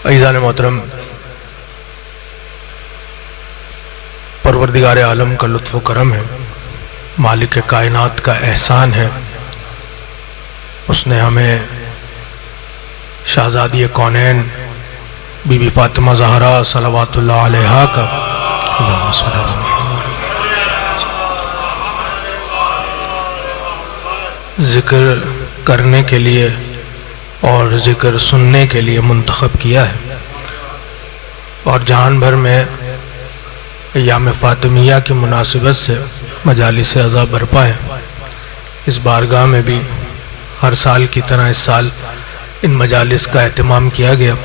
अज़ीज़ान मोहतरम, परवरदिगार आलम का लुत्फ़ व करम है, मालिक कायनात का एहसान है। उसने हमें शहज़ादी कौनैन बीबी फ़ातिमा ज़हरा सलवातुल्लाह अलैहा का ज़िक्र करने के लिए और ज़िक्र सुनने के लिए मुंतखब किया है। और जहान भर में अय्याम फ़ातिमिया की मुनासिबत से मजालिस अज़ा बरपा है। इस बारगाह में भी हर साल की तरह इस साल इन मजालिस का एहतमाम किया गया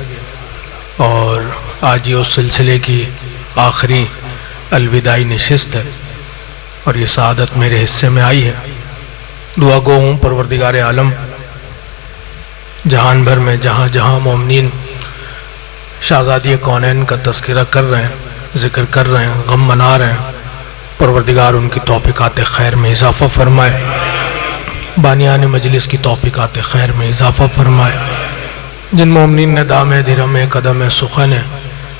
और आज ये उस सिलसिले की आखिरी अलविदाई नशिस्त है और ये सआदत मेरे हिस्से में आई है। दुआ गो हूँ परवरदिगार आलम जहान भर में जहाँ जहाँ मोमिनीन शहज़ादी कौनैन का तज़किरा कर रहे हैं, ज़िक्र कर रहे हैं, गम मना रहे हैं, परवरदिगार उनकी तौफ़ीक़ात खैर में इजाफ़ा फ़रमाए, बानियान मजलिस की तौफ़ीक़ात खैर में इजाफ़ा फ़रमाए। जिन मोमिनीन ने दामे दिरमे कदम सुखन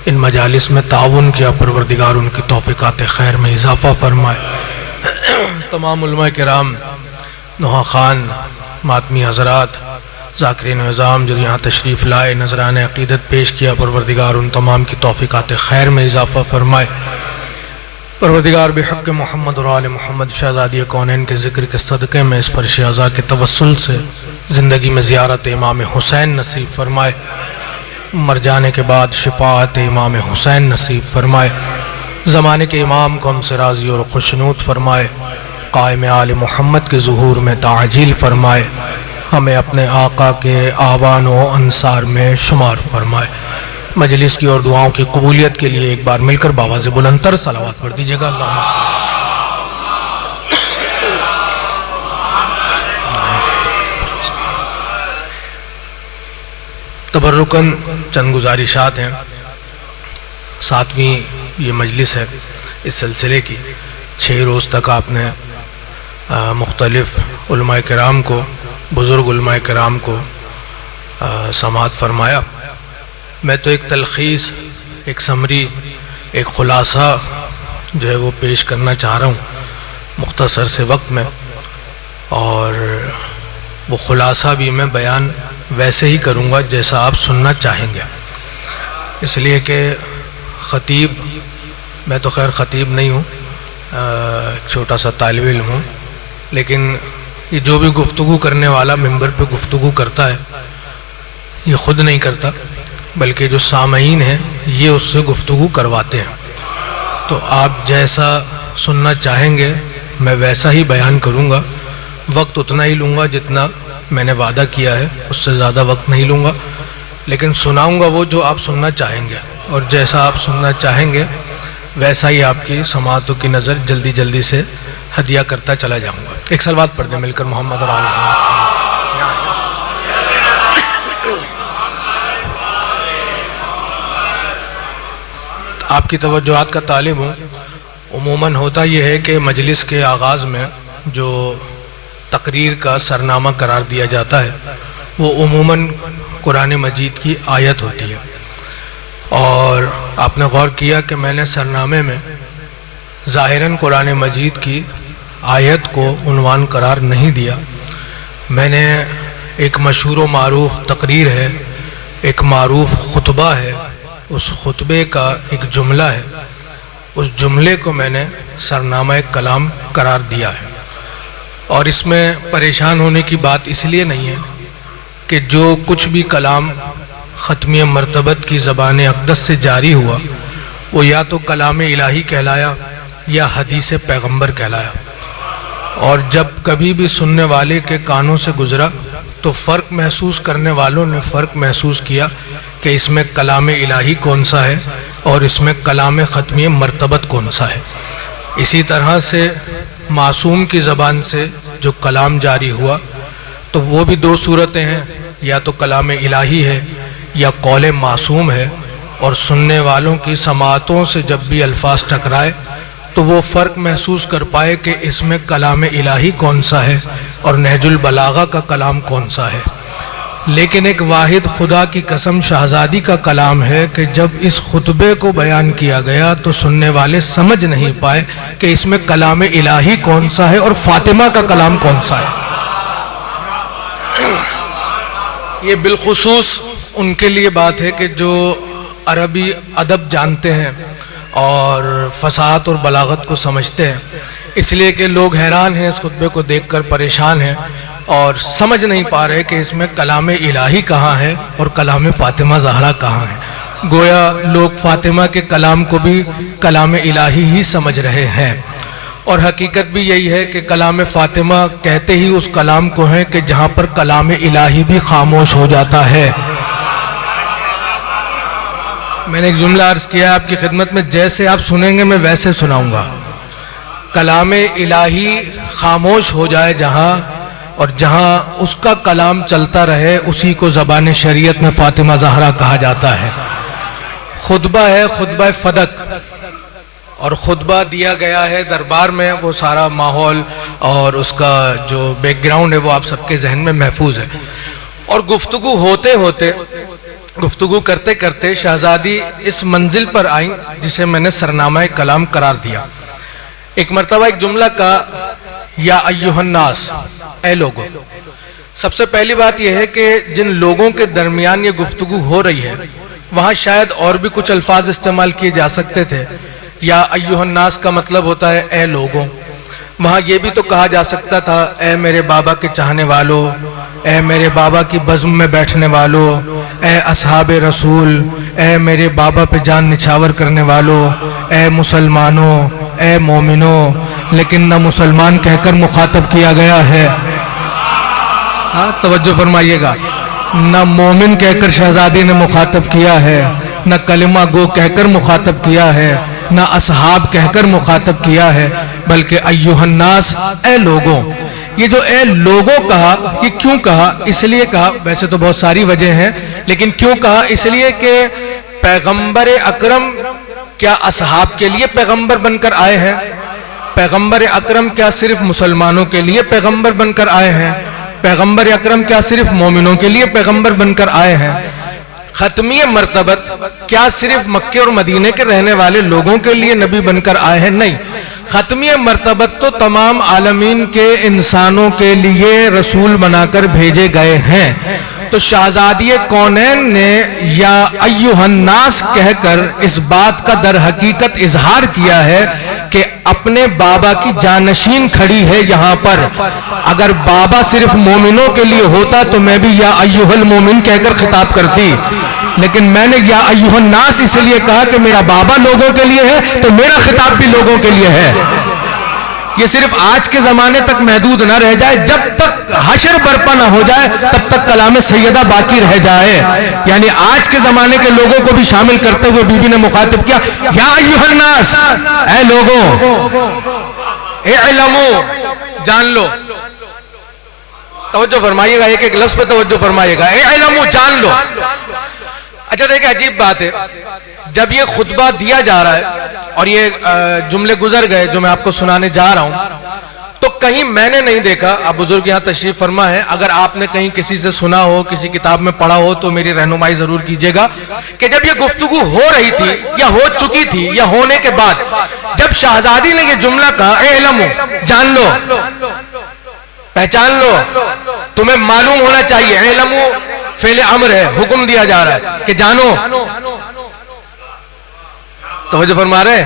इन मजालिस में ताउन किया, परवरदिगार उनकी तौफ़ीक़ात खैर में इजाफ़ा फ़रमाए। तमाम उलमा किराम, नुहा ख़ान, मातमी हज़रात, ज़ाकिरीन निज़ाम जो यहाँ तशरीफ़ लाए, नज़रान अक़ीदत पेश किया, परवरदिगार उन तमाम की तौफ़ीक़ात खैर में इजाफ़ा फ़रमाए। परवरदिगार बिहक़्क़ मोहम्मद और आले मोहम्मद शहज़ादी कौनैन के ज़िक्र के सदक़े में इस फ़र्श अज़ा के तवस्सुल से ज़िंदगी में ज़ियारत इमाम हुसैन नसीब फ़रमाए, मर जाने के बाद शिफ़ाअत इमाम हुसैन नसीब फ़रमाए, ज़माने के इमाम को हमसे राज़ी और खुशनूद फ़रमाए, क़ाइम आले मोहम्मद के ज़ुहूर में ताजील फ़रमाए, हमें अपने आका के आवान व अंसार में शुमार फ़रमाए। मजलिस की और दुआओं की कबूलियत के लिए एक बार मिलकर बावाज़ बुलंदतर सलावत पढ़ दीजिएगा। अल्लाहुम्मा तबर्रुकन चंद गुजारिशात हैं। 7वीं ये मजलिस है इस सिलसिले की। 6 रोज़ तक आपने मुख्तलिफ़ उलमाए किराम को, बुज़ुर्ग उलमाए किराम को समाअत फरमाया। मैं तो एक तलख़ीस, एक समरी, एक ख़ुलासा जो है वो पेश करना चाह रहा हूँ मुख्तसर से वक्त में, और वो ख़ुलासा भी मैं बयान वैसे ही करूँगा जैसा आप सुनना चाहेंगे। इसलिए कि ख़तीब, मैं तो खैर ख़तीब नहीं हूँ, छोटा सा तालिब इल्म हूँ, लेकिन ये जो भी गुफ्तगू करने वाला मिंबर पे गुफ्तगू करता है ये ख़ुद नहीं करता, बल्कि जो सामईन हैं ये उससे गुफ्तगू करवाते हैं। तो आप जैसा सुनना चाहेंगे मैं वैसा ही बयान करूँगा। वक्त उतना ही लूँगा जितना मैंने वादा किया है, उससे ज़्यादा वक्त नहीं लूँगा, लेकिन सुनाऊँगा वो जो आप सुनना चाहेंगे, और जैसा आप सुनना चाहेंगे वैसा ही आपकी समाअतों की नज़र जल्दी जल्दी से हदिया करता चला जाऊँगा। एक सलवात पढ़ दें मिलकर मोहम्मद और आले मोहम्मद। आपकी तवज्जुहात का तालिब हूँ। उमूमन होता यह है कि मजलिस के आगाज़ में जो तकरीर का सरनामा करार दिया जाता है वो उमूमन कुरान मजीद की आयत होती है, और आपने गौर किया कि मैंने सरनामे में ज़ाहिरन कुरान मजीद की आयत को उन्वान करार नहीं दिया। मैंने एक मशहूर व मारूफ तकरीर है, एक मारूफ खुतबा है, उस खुतबे का एक जुमला है, उस जुमले को मैंने सरनामा कलाम करार दिया है। और इसमें परेशान होने की बात इसलिए नहीं है कि जो कुछ भी कलाम ख़त्मिया मरतबत की ज़बान अक़दस से जारी हुआ वो या तो कलाम इलाही कहलाया या हदीस पैगंबर कहलाया। और जब कभी भी सुनने वाले के कानों से गुज़रा तो फ़र्क महसूस करने वालों ने फ़र्क महसूस किया कि इसमें कलाम इलाही कौन सा है और इसमें कलाम ख़त्मिया मरतबत कौन सा है। इसी तरह से मासूम की ज़बान से जो कलाम जारी हुआ तो वो भी दो सूरतें हैं, या तो कलाम इलाही है या कौल मासूम है। और सुनने वालों की समाअतों से जब भी अल्फाज टकराए तो वो फ़र्क महसूस कर पाए कि इसमें कलाम इलाही कौन सा है और नहजुल बलागा का कलाम कौन सा है। लेकिन एक वाहिद खुदा की कसम शहज़ादी का कलाम है कि जब इस खुतबे को बयान किया गया तो सुनने वाले समझ नहीं पाए कि इसमें कलाम इलाही कौन सा है और फातिमा का कलाम कौन सा है। ये बिलखुसूस उनके लिए बात है कि जो अरबी अदब जानते हैं और फसाहत और बलागत को समझते हैं, इसलिए कि लोग हैरान हैं, इस खुतबे को देखकर परेशान हैं और समझ नहीं पा रहे कि इसमें कलाम इलाही कहाँ है और कलाम फ़ातिमा ज़हरा कहाँ है। गोया लोग फ़ातिमा के कलाम को भी कलाम इलाही ही समझ रहे हैं, और हकीकत भी यही है कि कलाम फ़ातिमा कहते ही उस कलाम को है कि जहाँ पर कलाम इलाही भी खामोश हो जाता है। मैंने एक जुमला अर्ज़ किया आपकी खिदमत में, जैसे आप सुनेंगे मैं वैसे सुनाऊंगा। कलाम इलाही खामोश हो जाए जहाँ, और जहाँ उसका कलाम चलता रहे उसी को ज़बान शरीयत में फ़ातिमा ज़हरा कहा जाता है। खुतबा है, खुतबा फ़दक, और खुतबा दिया गया है दरबार में। वो सारा माहौल और उसका जो बैकग्राउंड है वो आप सबके जहन में महफूज है। और गुफ्तगू होते होते, गुफ्तगू करते करते शहज़ादी इस मंजिल पर आई जिसे मैंने सरनामा कलाम करार दिया। एक मरतबा एक जुमला का, या अय्युहन्नास, ए लोगों। सबसे पहली बात यह है कि जिन लोगों के दरमियान ये गुफ्तगू हो रही है वहाँ शायद और भी कुछ अल्फाज इस्तेमाल किए जा सकते थे। या अय्युहन्नास का मतलब होता है ए लोगों। वहाँ ये भी तो कहा जा सकता था ए मेरे बाबा के चाहने वालों, ए मेरे बाबा की बज़्म में बैठने वालों, ए असहाबे रसूल, ए मेरे बाबा पे जान निछावर करने वालों, ए मुसलमानों, ए मोमिनों। लेकिन न मुसलमान कहकर मुखातब किया गया है, हाँ तवज्जो फरमाइएगा, न मोमिन कहकर शहजादी ने मुखातब किया है, न कलिमा गो कहकर मुखातब किया है, न असहाब कहकर मुखातब किया है, बल्कि अय्युहन्नास, ए लोगों। ये जो ए लोगों कहा, ये क्यों कहा? इसलिए कहा, वैसे तो बहुत सारी वजह हैं, लेकिन क्यों कहा? इसलिए कि पैगंबर अकरम क्या असहाब के लिए पैगंबर बनकर आए हैं? पैगंबर अकरम क्या सिर्फ मुसलमानों के लिए पैगंबर बनकर आए हैं? पैगंबर अकरम क्या सिर्फ मोमिनों के लिए पैगंबर बनकर आए हैं? खत्मिय मर्तबत क्या सिर्फ मक्के और मदीने के रहने वाले लोगों के लिए नबी बनकर आए हैं? नहीं, खत्मिय मर्तबत तो तमाम आलमीन के इंसानों के लिए रसूल बनाकर भेजे गए हैं। तो शहजादी कौनैन ने या अय्युहन्नास कहकर इस बात का दर हकीकत इजहार किया है कि अपने बाबा की जानशीन खड़ी है यहाँ पर। अगर बाबा सिर्फ मोमिनों के लिए होता तो मैं भी या अय्युहल मोमिन कहकर खिताब करती, लेकिन मैंने या अय्युहन्नास इसलिए कहा कि मेरा बाबा लोगों के लिए है तो मेरा खिताब भी लोगों के लिए है। ये सिर्फ आज के जमाने तक महदूद ना रह जाए, जब तक हशर बर्पा ना हो जाए तब तक कलाम सैयदा बाकी रह जाए। यानी आज के जमाने के लोगों को भी शामिल करते हुए बीबी ने मुखातिब किया, या अय्युहन्नास, ऐ लोगों, इअलमू, जान लो। तवज्जो फरमाइएगा, एक एक लफ्ज़ पे तवज्जो फरमाइएगा। इअलमू, जान लो। अच्छा देखिए, अजीब बात है, जब ये खुतबा दिया जा रहा है और ये जुमले गुजर गए जो मैं आपको सुनाने जा रहा हूं, तो कहीं मैंने नहीं देखा, अब बुजुर्ग यहां तशरीफ फरमा है, अगर आपने कहीं किसी से सुना हो, किसी किताब में पढ़ा हो तो मेरी रहनुमाई जरूर कीजिएगा कि जब ये गुफ्तगू हो रही थी या हो चुकी थी या होने के बाद जब शहजादी ने ये जुमला कहा, ए इल्म जान लो, पहचान लो, तुम्हें मालूम होना चाहिए, ए इल्म फेले अम्र है, हुक्म दिया जा रहा है कि जानो, तवज्जो फरमा रहे,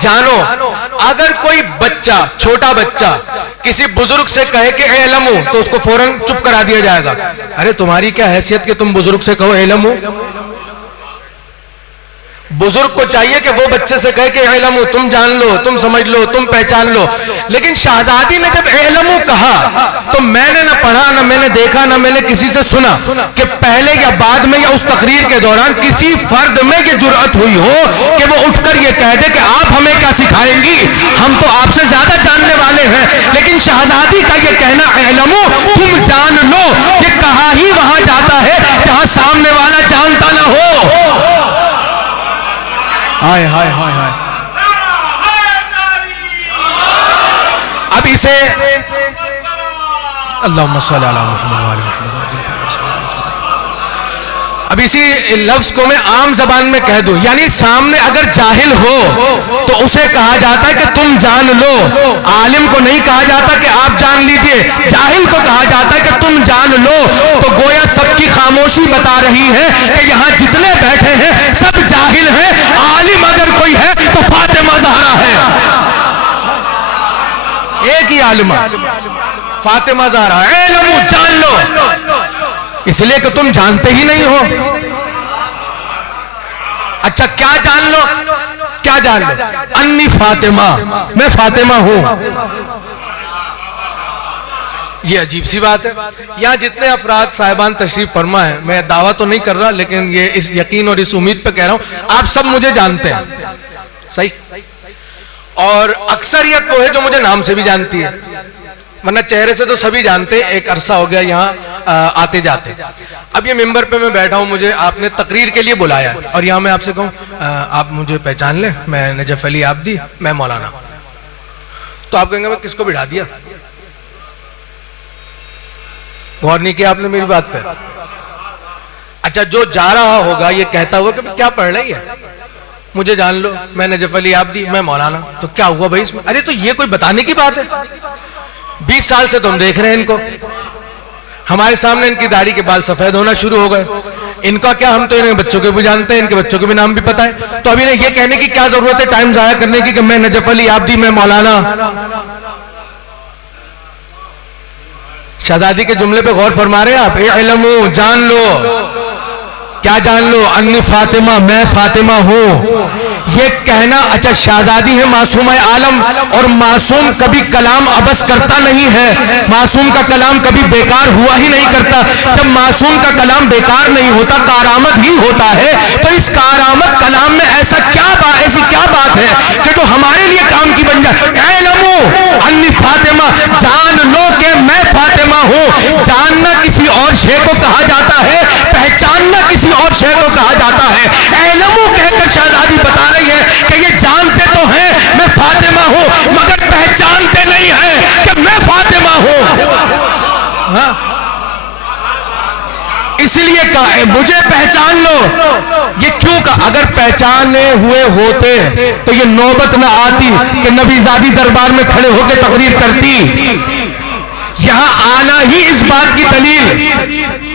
जानो। अगर कोई बच्चा, छोटा बच्चा किसी बुजुर्ग से कहे कि ए इल्म, तो उसको फौरन चुप करा दिया जाएगा। अरे तुम्हारी क्या हैसियत कि तुम बुजुर्ग से कहो ए इल्म? बुजुर्ग को चाहिए कि वो बच्चे से कहे कि ए इल्म, तुम जान लो, तुम समझ लो, तुम पहचान लो। लेकिन शहजादी ने जब ए इल्म कहा तो मैंने ना पढ़ा, ना मैंने देखा, ना मैंने किसी से सुना कि पहले या बाद में या उस तकरीर के दौरान किसी फर्द में ये जुर्अत हुई हो कि वो उठकर ये कह दे कि आप हमें क्या सिखाएंगी, हम तो आपसे ज्यादा जानने वाले हैं। लेकिन शहजादी का ये कहना ए इल्म, तुम जान लो, ये कहा ही वहां जाता है जहां सामने वाला जानता ना हो। हाय हाय हाय हाय। अब इसे अल्लाहुम्मा सल्ली अला मुहम्मद व आले मुहम्मद। अब इसी लफ्ज को मैं आम जबान में कह दूं, यानी सामने अगर जाहिल हो तो उसे कहा जाता है कि तुम जान लो, आलिम को नहीं कहा जाता कि आप जान लीजिए, जाहिल को कहा जाता है कि तुम जान लो। तो गोया सबकी खामोशी बता रही है कि यहाँ जितने बैठे हैं सब जाहिल हैं, आलिम अगर कोई है तो फातिमा ज़हरा है, एक ही आलिमा फातिमा ज़हरा है। इल्म जान लो, इसलिए कि तुम जानते ही नहीं हो। अच्छा क्या जान लो, क्या जान लो? अन्नी फातिमा, मैं फातिमा हूं। ये अजीब सी बात है। यहां जितने अफराद साहिबान तशरीफ फरमा है, मैं दावा तो नहीं कर रहा, लेकिन ये इस यकीन और इस उम्मीद पे कह रहा हूं, आप सब मुझे जानते हैं, सही? और अक्सरियत वो है जो मुझे नाम से भी जानती है, वरना चेहरे से तो सभी जानते हैं। एक अरसा हो गया यहाँ आते जाते। अब ये मिंबर पे मैं बैठा हूँ, मुझे आपने तकरीर के लिए बुलाया और यहाँ मैं आपसे कहूँ आप मुझे पहचान लें, मैं नजफ अली आब्दी, मैं मौलाना। तो आप कहेंगे मैं किसको बिठा दिया? गौर नहीं किया आपने मेरी बात पे? अच्छा, जो जा रहा होगा ये कहता हुआ कि क्या पढ़ रही है, मुझे जान लो, मैं नजफ अली आब्दी, मैं मौलाना, तो क्या हुआ भाई इसमें? अरे तो ये कोई बताने की बात है? 20 साल से तुम देख रहे हैं इनको, हमारे सामने इनकी दाढ़ी के बाल सफेद होना शुरू हो गए। इनका क्या, हम तो इन्हें बच्चों के भी जानते हैं, इनके बच्चों के भी नाम भी पता है, तो अब इन्हें ये कहने की क्या जरूरत है टाइम जाया करने की कि मैं नजफ अली आब्दी, मैं मौलाना? शहजादी के जुमले पे गौर फरमा रहे हैं आप? ए इल्म जान लो, क्या जान लो? अन्नी फातिमा, मैं फातिमा हूं, ये कहना। अच्छा, शहजादी है मासूम आलम, और मासूम कभी कलाम अबस करता नहीं है, मासूम का कलाम कभी बेकार हुआ ही नहीं करता। जब मासूम का कलाम बेकार नहीं होता, कारामद ही होता है, तो इस कारामद कलाम में ऐसी क्या बात है कि जो हमारे लिए काम की बन जाए? इल्मु अन्नी फातिमा, जान लो कि मैं फातिमा हूं। जानना किसी और शे को कहा जाता है, पहचानना किसी और शे को कहा जाता है। इल्मु कहकर शहजादी बता रही है कि ये जानते तो हैं मैं फातिमा हूं, मगर पहचानते नहीं है कि मैं फातिमा हूं। हाँ? इसलिए कहा मुझे पहचान लो। ये क्यों कहा? अगर पहचाने हुए होते तो ये नौबत ना आती कि नबीजादी दरबार में खड़े होकर तकरीर करती। यहां आना ही इस बात की दलील,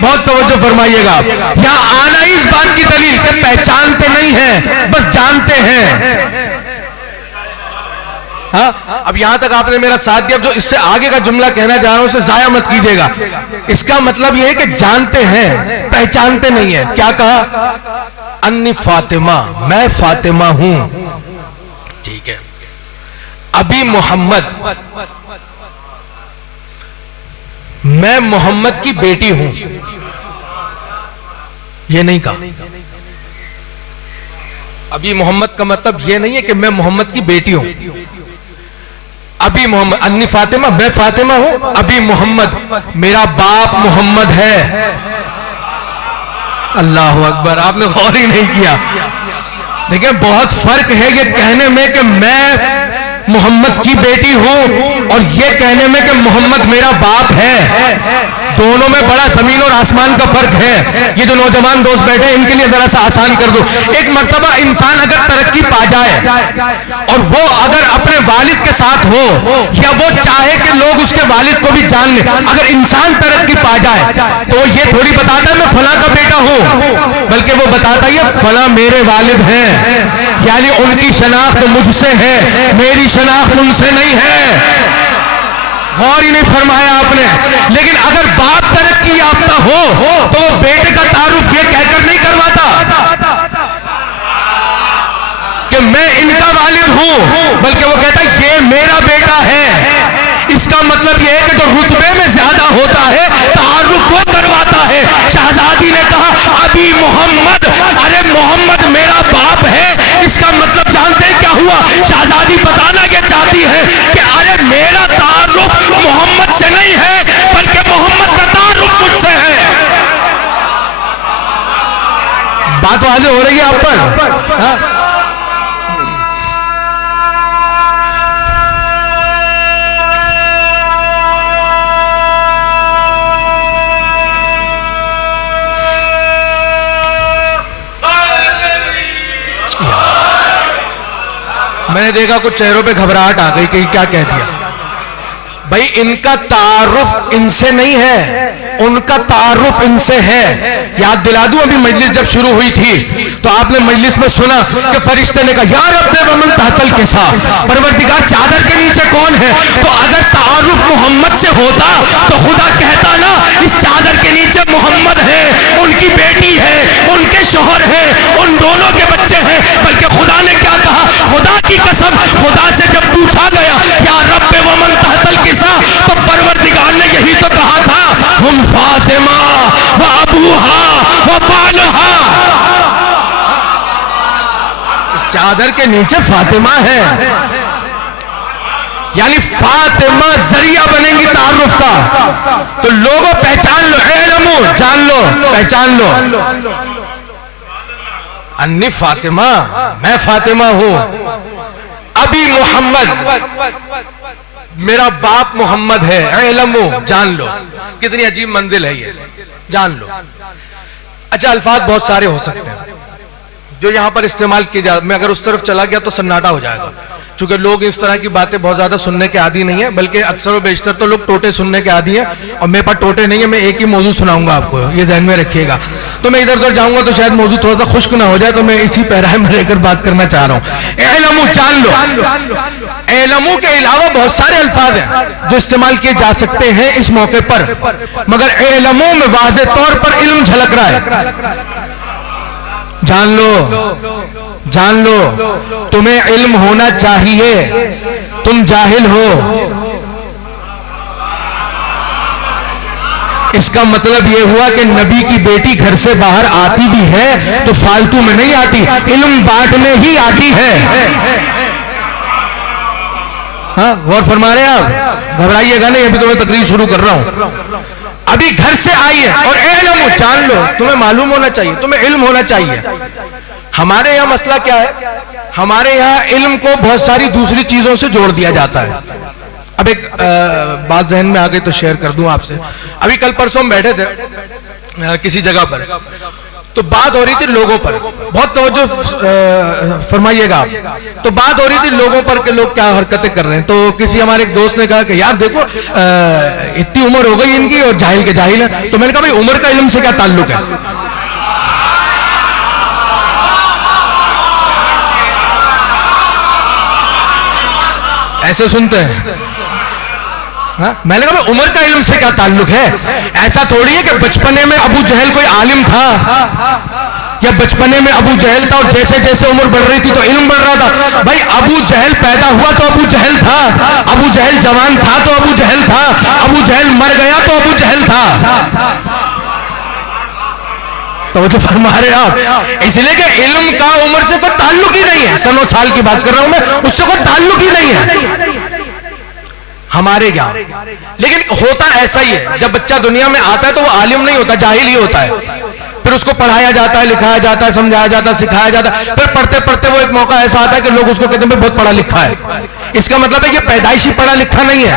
बहुत तवज्जो फरमाइएगा, यहां आना ही इस बात की दलील कि पहचानते नहीं हैं, बस जानते हैं। हाँ, अब यहां तक आपने मेरा साथ दिया, जो इससे आगे का जुमला कहना चाह रहा हूं उसे जाया मत कीजिएगा। इसका मतलब यह है कि जानते हैं, पहचानते नहीं है। क्या कहा? अन्नी फातिमा, मैं फातिमा हूं, ठीक है। अभी मोहम्मद, मैं मोहम्मद की बेटी हूं, यह नहीं कहा। अभी मोहम्मद का मतलब यह नहीं है कि मैं मोहम्मद की बेटी हूं। अभी मोहम्मद, अन्नी फातिमा, मैं फातिमा हूं, अभी मोहम्मद, मेरा बाप मोहम्मद है। अल्लाह अकबर, आपने गौर ही नहीं किया। देखिए बहुत फर्क है ये कहने में कि मैं मोहम्मद की बेटी हूं और ये कहने में कि मोहम्मद मेरा बाप है। दोनों में बड़ा जमीन और आसमान का फर्क है। ये जो नौजवान दोस्त बैठे इनके लिए जरा सा आसान कर दो। एक मर्तबा इंसान अगर तरक्की पा जाए और वो अगर अपने वालिद के साथ हो या वो चाहे कि लोग उसके वालिद को भी जान लें, अगर इंसान तरक्की पा जाए तो ये थोड़ी बताता है मैं फला का बेटा हूं, बल्कि वो बताता है फला मेरे वालिद हैं, यानी उनकी शनाख्त मुझसे है, मेरी शनाख्त उनसे नहीं है। और ही नहीं फरमाया आपने। लेकिन अगर बाप तरक्की याफ्ता हो तो वो बेटे का तारुफ ये कहकर नहीं करवाता कि मैं इनका वालिद हूं, बल्कि वो कहता है ये मेरा बेटा है। इसका मतलब यह है कि जो रुतबे में ज्यादा होता है तारुफ वो करवाता है। शहजादी ने कहा अभी मोहम्मद, अरे मोहम्मद मेरा बाप है। इसका मतलब जानते हैं क्या हुआ? शहजादी बताना ये चाहती है कि अरे मेरा तारुफ मोहम्मद से नहीं है, बल्कि मोहम्मद का तारुफ मुझसे है। बात वाज़ेह हो रही है आप पर? हाँ? मैंने देखा कुछ चेहरों पे घबराहट आ गई कि क्या कह दिया। भाई इनका तारुफ इनसे नहीं है, उनका तारुफ इनसे है। याद दिला दूं, अभी मजलिस जब शुरू हुई थी तो आपने मजलिस में सुना कि फरिश्ते ने कहा यार रब्बे वमन तहतल किसा, परवरदिगार चादर के नीचे कौन है? तो अगर तारुफ मोहम्मद से होता तो खुदा कहता ना इस चादर के नीचे मोहम्मद है, उनकी बेटी है, उनके शोहर है, उन दोनों के बच्चे हैं। बल्कि खुदा ने क्या कहा? खुदा की कसम, खुदा से जब पूछा गया या रब्बे वमन तहतल किसा, तो परवरदिगार ने यही तो कहा था हम फातिमा व अबूहा व बालहा। इस चादर के नीचे फातिमा है, यानी फातिमा जरिया बनेंगी तारुफ का। तो लोगों पहचान लो, इल्मो जान लो, पहचान लो। अन्नी फातिमा, मैं फातिमा हूं। अभी मोहम्मद, मेरा बाप मोहम्मद है। इल्मो जान लो। कितनी अजीब मंजिल है ये, जान लो। अच्छा अल्फाज बहुत सारे हो सकते हैं जो यहां पर इस्तेमाल किए जा, मैं अगर उस तरफ चला गया तो सन्नाटा हो जाएगा, क्योंकि लोग इस तरह की बातें बहुत ज्यादा सुनने के आदी नहीं है, बल्कि अक्सर और बेशतर तो लोग टोटे सुनने के आदी हैं। और मेरे पास टोटे नहीं है, मैं एक ही मौजूद सुनाऊंगा आपको, ये ध्यान में रखिएगा। तो मैं इधर उधर जाऊंगा तो शायद मौजूद थोड़ा सा खुश्क ना हो जाए, तो मैं इसी पैराहे में रहकर बात करना चाह रहा हूँ। इल्मु जान लो। इल्मु के अलावा बहुत सारे अल्फाज हैं जो इस्तेमाल किए जा सकते हैं इस मौके पर, मगर इल्मु में वाज़े तौर पर इल्म झलक रहा है। जान लो, जान लो, तुम्हें इल्म होना चाहिए, तुम जाहिल हो। इसका मतलब यह हुआ कि नबी की बेटी घर से बाहर आती भी है तो फालतू में नहीं आती, इल्म बांटने ही आती है। हाँ गौर फरमा रहे हैं आप? घबराइएगा नहीं, अभी तो मैं तकरीर शुरू कर रहा हूं। अभी घर से आई है और इल्म जान लो, तुम्हें मालूम होना चाहिए, तुम्हें इल्म होना चाहिए। हमारे यहाँ मसला क्या है? हमारे यहाँ इल्म को बहुत सारी दूसरी चीजों से जोड़ दिया जाता है। अब एक बात जहन में आ गई तो शेयर कर दूं आपसे। अभी कल परसों हम बैठे थे किसी जगह पर, तो बात हो रही थी लोगों पर, बहुत तवज्जो फरमाइएगा आप। तो बात हो रही थी लोगों पर कि लोग क्या हरकतें कर रहे हैं। तो किसी हमारे एक दोस्त ने कहा कि यार देखो इतनी उम्र हो गई इनकी और जाहिल के जाहिल है। तो मैंने कहा भाई उम्र का इल्म से क्या ताल्लुक है? ऐसे सुनते हैं। हाँ? मैंने कहा उम्र का इल्म से क्या ताल्लुक है? ऐसा थोड़ी है कि बचपने में अबू जहल कोई आलिम था या बचपने में अबू जहल था और जैसे जैसे उम्र बढ़ रही थी तो इल्म बढ़ रहा था। भाई अबू जहल पैदा हुआ तो अबू जहल था, अबू जहल जवान था तो अबू जहल था, अबू जहल मर गया तो अबू जहल था। तो वो तो फरमा रहे आप, इसलिए कि इल्म का उम्र से कोई ताल्लुक ही नहीं है। सनों साल की बात कर रहा हूं मैं, उससे कोई ताल्लुक ही नहीं है हमारे यहाँ। लेकिन होता ऐसा ही है, जब बच्चा दुनिया में आता है तो वो आलिम नहीं होता, जाहिल ही होता है। फिर उसको पढ़ाया जाता है, लिखाया जाता है, समझाया जाता है, सिखाया जाता है, फिर पढ़ते पढ़ते वो एक मौका ऐसा आता है कि लोग उसको कहते हैं बहुत पढ़ा लिखा है। इसका मतलब है कि पैदाइशी पढ़ा लिखा नहीं है,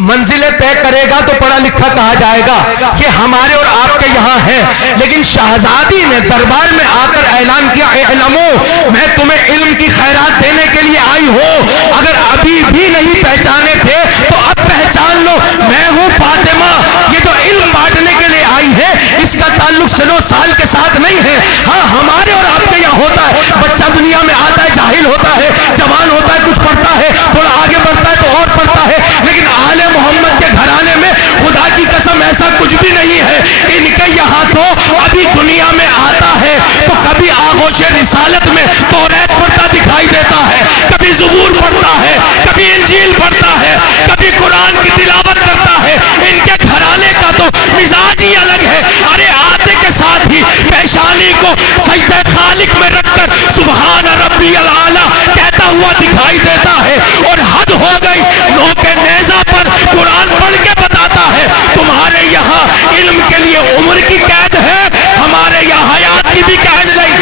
मंजिलें तय करेगा तो पढ़ा लिखा कहा जाएगा। ये हमारे और आपके यहाँ है, लेकिन शहजादी ने दरबार में आकर ऐलान किया, इल्मो, मैं तुम्हें इल्म की खैरात देने के लिए आई हूं। अगर अभी भी नहीं पहचाने थे तो अब पहचान लो, मैं हूं फातिमा। ये जो इल्म बांटने के लिए आई है, इसका ताल्लुक सनो साल के साथ नहीं है। हाँ, हमारे और आपके यहाँ होता है, बच्चा दुनिया में आता है, जाहिल होता है, जवान होता है, कुछ पढ़ता है, थोड़ा आगे बढ़ता है तो और पढ़ता है, लेकिन आले मोहम्मद के घराने में खुदा की कसम ऐसा कुछ भी नहीं है। इनके यहाँ तो अभी दुनिया में आता है तो कभी आगोश रिसालत में तौरात पढ़ता दिखाई देता है, कभी ज़बूर पढ़ता है, कभी इंजील पढ़ता है, कभी कुरान की तिलावत करता है। इनके घराने का तो मिजाज ही अलग है। अरे आते के साथ ही पेशानी को सजदे खालिक में रखकर सुभान रब्बियल आला कहता हुआ दिखाई देता है। और हद हो गई, नोके नेज़ा पर कुरान पढ़ के बताता है तुम्हारे यहाँ इल्म के लिए उम्र की कैद है, हमारे यहाँ हयात की भी कैद नहीं।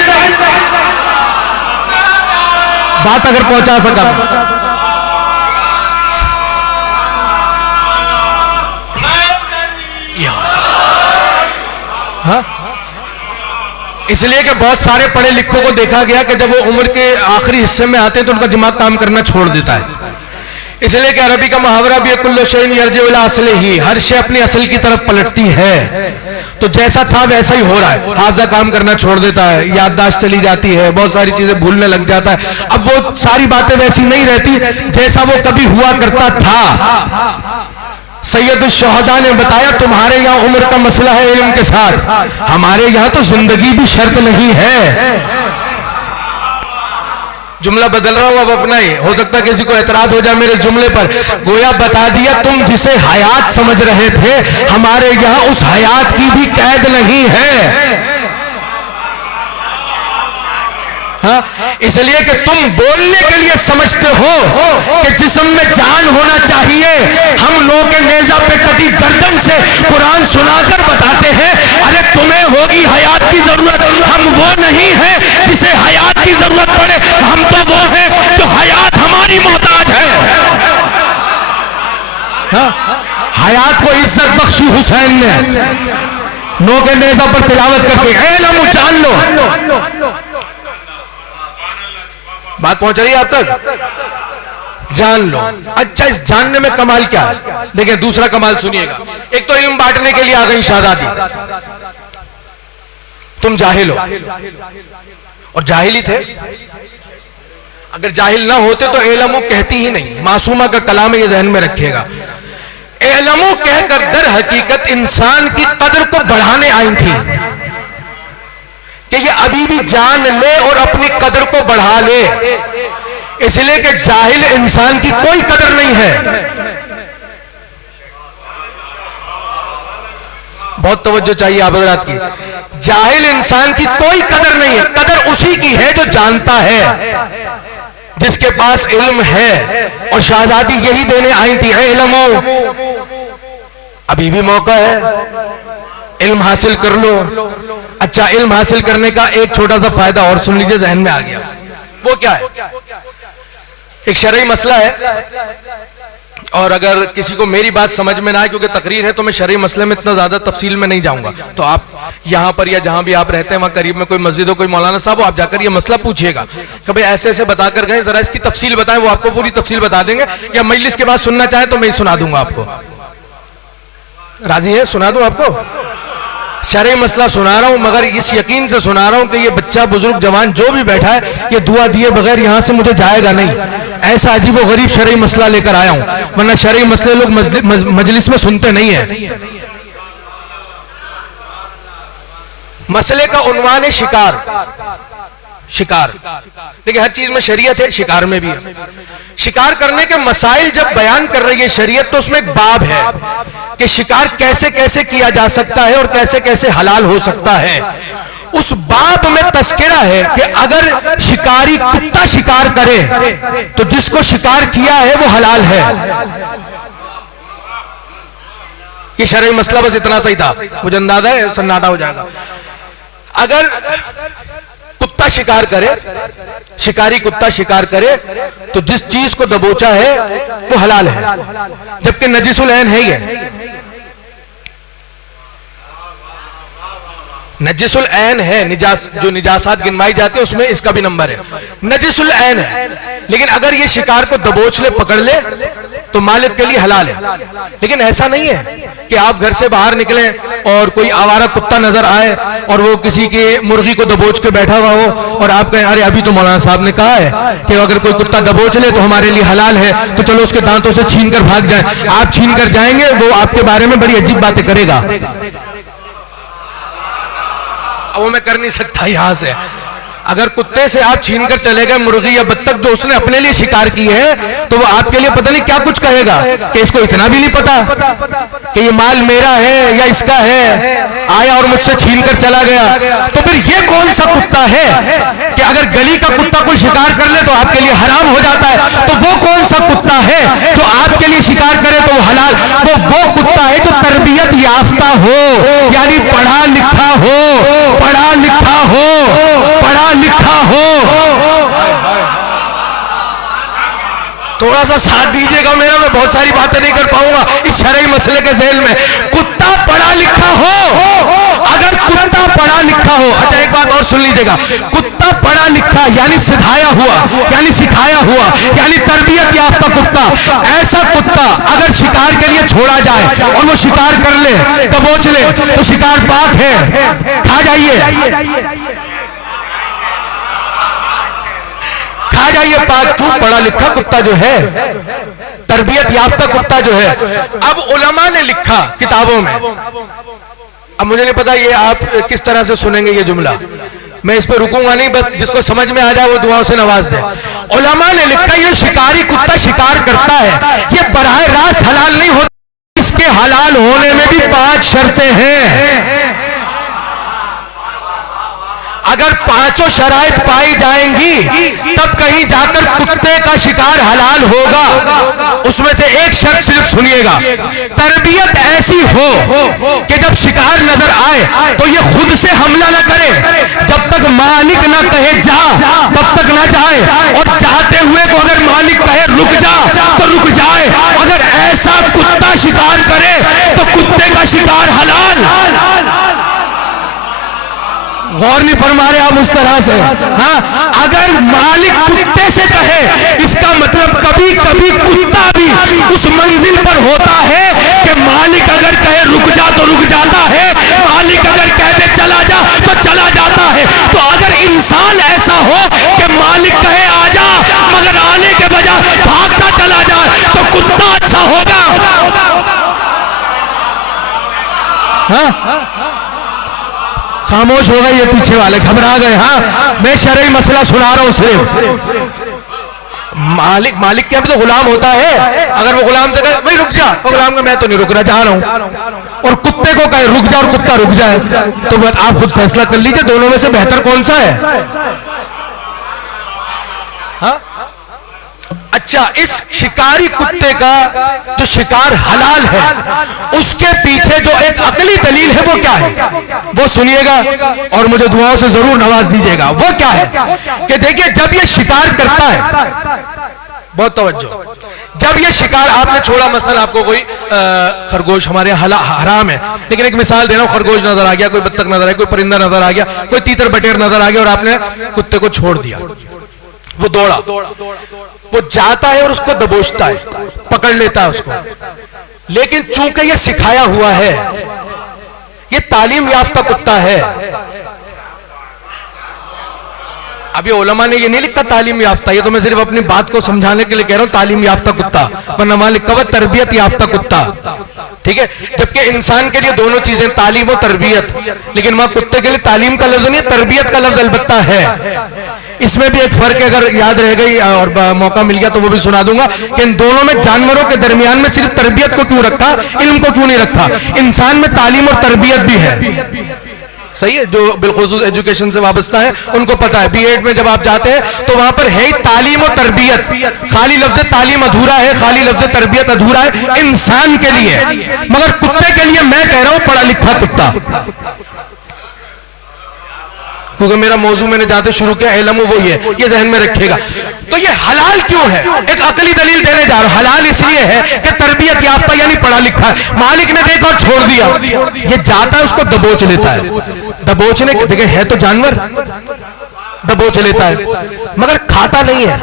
बात अगर पहुंचा सका, हाँ? इसलिए कि बहुत सारे पढ़े लिखों को देखा गया कि जब वो उम्र के आखिरी हिस्से में आते हैं तो उनका दिमाग काम करना छोड़ देता है। इसलिए कि अरबी का मुहावरा भी कुल्लु शैइन यरजिउ इला अस्लिही, हर शे अपनी असल की तरफ पलटती है। तो जैसा था वैसा ही हो रहा है। हाफजा काम करना छोड़ देता है, याददाश्त चली जाती है, बहुत सारी चीजें भूलने लग जाता है। अब वो सारी बातें वैसी नहीं रहती जैसा वो कभी हुआ करता था। सैयद शोहदा ने बताया तुम्हारे यहाँ उम्र का मसला है इल्म के साथ, हमारे यहाँ तो जिंदगी भी शर्त नहीं है। जुमला बदल रहा हूं अब अपना ही, हो सकता है किसी को एतराज हो जाए मेरे जुमले पर। गोया बता दिया तुम जिसे हयात समझ रहे थे, हमारे यहाँ उस हयात की भी कैद नहीं है। हाँ? इसलिए कि तुम बोलने के लिए समझते हो कि जिस्म में जान होना चाहिए। हम लोग के नेज़ा पे कटी गर्दन से कुरान सुनाकर बताते हैं अरे तुम्हें होगी हयात की जरूरत, हम वो नहीं है जिसे हयात की जरूरत पड़े, हम तो वो हैं जो हयात हमारी मोहताज है। हाँ? हयात को इज्जत बख्शी हुसैन ने नो के नेज़ा पर तिलावत करके इल्म जान लो। बात पहुंच रही है आप तक? जान लो। अच्छा, इस जानने में कमाल क्या है? देखिए दूसरा कमाल सुनिएगा। एक तो इल्म बांटने के लिए आ गई शहजादी, तुम जाहिल हो और जाहिल ही थे। अगर जाहिल ना होते तो इल्म कहती ही नहीं। मासूमा का कलाम ये जहन में रखिएगा। इल्म कहकर दर हकीकत इंसान की कदर को बढ़ाने आई थी कि ये अभी भी जान ले और अपनी कदर को बढ़ा ले। इसलिए कि जाहिल इंसान की कोई कदर नहीं है। बहुत तवज्जो चाहिए आप हज़रात की। जाहिल इंसान की कोई कदर नहीं है, कदर उसी की है जो जानता है, जिसके पास इल्म है। और शहजादी यही देने आई थी, इल्मो, अभी भी मौका है, इल्म हासिल कर लो। अच्छा, इल्म हासिल करने का एक छोटा सा फायदा और सुन लीजिए, जहन में आ गया। वो क्या है? एक शरई मसला है, और अगर किसी को मेरी बात समझ में ना आए, क्योंकि तकरीर है तो मैं शरई मसले में इतना ज्यादा तफसील में नहीं जाऊंगा, तो आप यहां पर या जहां भी आप रहते हैं वहां करीब में कोई मस्जिद हो, कोई मौलाना साहब हो, आप जाकर ये मसला पूछिएगा कि भाई ऐसे ऐसे बताकर गए, जरा इसकी तफसील बताएं। वो आपको पूरी तफसील बता देंगे, या मजलिस के बाद सुनना चाहे तो मैं सुना दूंगा आपको। राजी है? सुना दूं आपको? शरई मसला सुना रहा हूं, मगर इस यकीन से सुना रहा हूं कि ये बच्चा, बुजुर्ग, जवान जो भी बैठा है, ये दुआ दिए बगैर यहां से मुझे जाएगा नहीं। ऐसा अजीब व गरीब शरई मसला लेकर आया हूं, वरना शरई मसले लोग मजलिस में सुनते नहीं है। मसले का उन्वान है शिकार। शिकार देखिए, हर चीज में शरीयत है, शिकार में भी है। शिकार करने के मसाइल जब बयान कर रही है शरीयत, तो उसमें एक बाब है कि शिकार कैसे कैसे किया जा सकता है और कैसे कैसे हलाल हो सकता है। उस बाब में तस्करा है कि अगर शिकारी कुत्ता शिकार करे तो जिसको शिकार किया है वो हलाल है। ये शरई मसला बस इतना सही था, मुझे अंदाजा है सन्नाटा हो जाएगा। अगर कुत्ता शिकार करे, शिकारी कुत्ता शिकार करे, तो जिस चीज को दबोचा है वो हलाल है, जबकि नजिसुल ऐन है ये। नजिसुल ऐन है, जो निजासात गिनवाई जाती है उसमें इसका भी नंबर है, नजिसुल ऐन है। लेकिन अगर ये शिकार को दबोच ले, पकड़ ले, तो मालिक के लिए हलाल है। लेकिन ऐसा नहीं है कि आप घर से बाहर निकले और कोई आवारा कुत्ता नजर आए और वो किसी की मुर्गी को दबोच के बैठा हुआ हो और आप कहें अरे अभी तो मौलाना साहब ने कहा है कि अगर कोई कुत्ता दबोच ले तो हमारे लिए हलाल है, तो चलो उसके दांतों से छीन कर भाग जाए। आप छीन कर जाएंगे, वो आपके बारे में बड़ी अजीब बातें करेगा। वो मैं कर नहीं सकता यहां से। अगर कुत्ते से आप छीन कर चले गए मुर्गी या बत्तख जो उसने अपने लिए शिकार की है, तो वो आपके लिए पता नहीं क्या कुछ कहेगा कि इसको इतना भी नहीं पता कि ये माल मेरा है या इसका है, आया और मुझसे छीन कर चला गया। तो फिर ये कौन सा कुत्ता है कि अगर गली का कुत्ता कोई शिकार कर ले तो आपके लिए हराम हो जाता है? तो वो कौन सा कुत्ता है जो आपके लिए शिकार करे तो हलाल? वो कुत्ता है जो तरबियत याफ्ता हो, यानी पढ़ा लिखा हो, पढ़ा लिखा हो, पढ़ा लिखा हो। थोड़ा सा साथ दीजिएगा मेरा, मैं बहुत सारी बातें नहीं कर पाऊंगा इस शरई मसले के झेल में। कुत्ता पढ़ा लिखा हो, अगर कुत्ता पढ़ा लिखा हो, अच्छा एक बात और सुन लीजिएगा, कुत्ता पढ़ा लिखा यानी सिखाया हुआ, यानी सिखाया हुआ, यानी तरबियत याफ्ता कुत्ता, ऐसा कुत्ता अगर शिकार के लिए छोड़ा जाए और वो शिकार कर ले, दबोच ले, तो शिकार पाक है, खा जाइए, खा जाइए पाक। क्यों? पढ़ा लिखा कुत्ता जो है, तरबियत याफ्ता कुत्ता जो है। अब उलमा ने लिखा किताबों में, अब मुझे नहीं पता ये आप किस तरह से सुनेंगे ये जुमला, मैं इस पर रुकूंगा नहीं, बस जिसको समझ में आ जाए वो दुआओं से नवाज दे। उलमा ने लिखा ये शिकारी कुत्ता शिकार करता है, ये बराह रास्त हलाल नहीं होता, इसके हलाल होने में भी 5 शर्तें हैं। अगर 5 शराइत पाई जाएंगी तब कहीं जाकर कुत्ते का शिकार हलाल होगा। उसमें से एक शर्त सिर्फ सुनिएगा, तरबियत ऐसी हो कि जब शिकार नजर आए तो ये खुद से हमला ना करे, जब तक मालिक ना कहे जा तब तक ना जाए, और चाहते हुए को अगर मालिक कहे रुक जा तो रुक जाए। अगर ऐसा कुत्ता शिकार करे तो कुत्ते का शिकार हलाल। गौर नहीं फरमा रहे आप उस तरह से? हाँ, अगर मालिक कुत्ते से कहे, इसका मतलब कभी कभी कुत्ता भी उस मंजिल पर होता है कि मालिक अगर कहे रुक जा तो रुक जाता है, मालिक अगर कह दे चला जा तो चला जाता है। तो अगर इंसान ऐसा हो कि मालिक कहे आ जा मगर आने के बजाय भागता चला जाए तो कुत्ता अच्छा होगा। हाँ, खामोश हो गए ये पीछे वाले, घबरा गए। हाँ, मैं शरई मसला सुना रहा हूं सिर्फ। मालिक के अब तो गुलाम होता है, अगर वो गुलाम से कहे भाई रुक जा, तो गुलाम का मैं तो नहीं रुक रहा, जा रहा हूं, और कुत्ते को कहे रुक जा और कुत्ता रुक जाए, तो आप खुद फैसला कर लीजिए दोनों में से बेहतर कौन सा है। हाँ? अच्छा, इस शिकारी कुत्ते का जो शिकार हलाल है उसके पीछे जो एक अकली दलील है वो क्या है, वो सुनिएगा और मुझे दुआओं से जरूर नवाज दीजिएगा। वो क्या है कि देखिए, जब ये शिकार करता है, बहुत तवज्जो, जब ये शिकार आपने छोड़ा, मसलन आपको कोई खरगोश हमारे हराम है, लेकिन एक मिसाल दे रहा हूं, खरगोश नजर आ गया, कोई बत्तख नजर आ गया, कोई परिंदा नजर आ गया, कोई तीतर बटेर नजर आ गया, और आपने कुत्ते को छोड़ दिया, वो दौड़ा, वो जाता है और उसको दबोचता है, पकड़ लेता है उसको, लेकिन चूंकि ये सिखाया हुआ है, ये तालीम याफ्ता कुत्ता है। अब ये उलमा ने ये नहीं लिखा तालीम याफ्ता, ये तो मैं सिर्फ अपनी बात को समझाने के लिए कह रहा हूं, तालीम याफ्ता कुत्ता, वरना वहां लिखा हुआ तरबियत याफ्ता कुत्ता, ठीक है। जबकि इंसान के लिए दोनों चीजें, तालीम और तरबियत, लेकिन वहां कुत्ते के लिए तालीम का लफ्ज नहीं है, तरबियत का लफ्ज अलबत्ता है। इसमें भी एक फर्क है, अगर याद रह गई और मौका मिल गया तो वो भी सुना दूंगा कि इन दोनों में, जानवरों के दरमियान में सिर्फ तरबियत को क्यों रखा, इल्म को क्यों नहीं रखा। इंसान में तालीम और तरबियत भी है, सही है। जो बिलखुसूस एजुकेशन से वाबस्ता है उनको पता है, B.Ed में जब आप जाते हैं तो वहां पर है तालीम और तरबियत, खाली लफ्ज तालीम अधूरा है, खाली लफ्ज तरबियत अधूरा है इंसान के लिए, मगर कुत्ते के लिए मैं कह रहा हूं पढ़ा लिखा कुत्ता। क्योंकि मेरा मौजू मैंने जाते शुरू किया इल्म वही है, ये जहन में रखेगा। तो ये हलाल क्यों है? एक अकली दलील देने जा रहा हूं। हलाल इसलिए है कि तरबियत याफ्ता यानी पढ़ा लिखा है, मालिक ने देखा और छोड़ दिया, ये जाता है उसको दबोच लेता है। दबोचने के देखे है तो जानवर, दबोच लेता है मगर खाता नहीं है।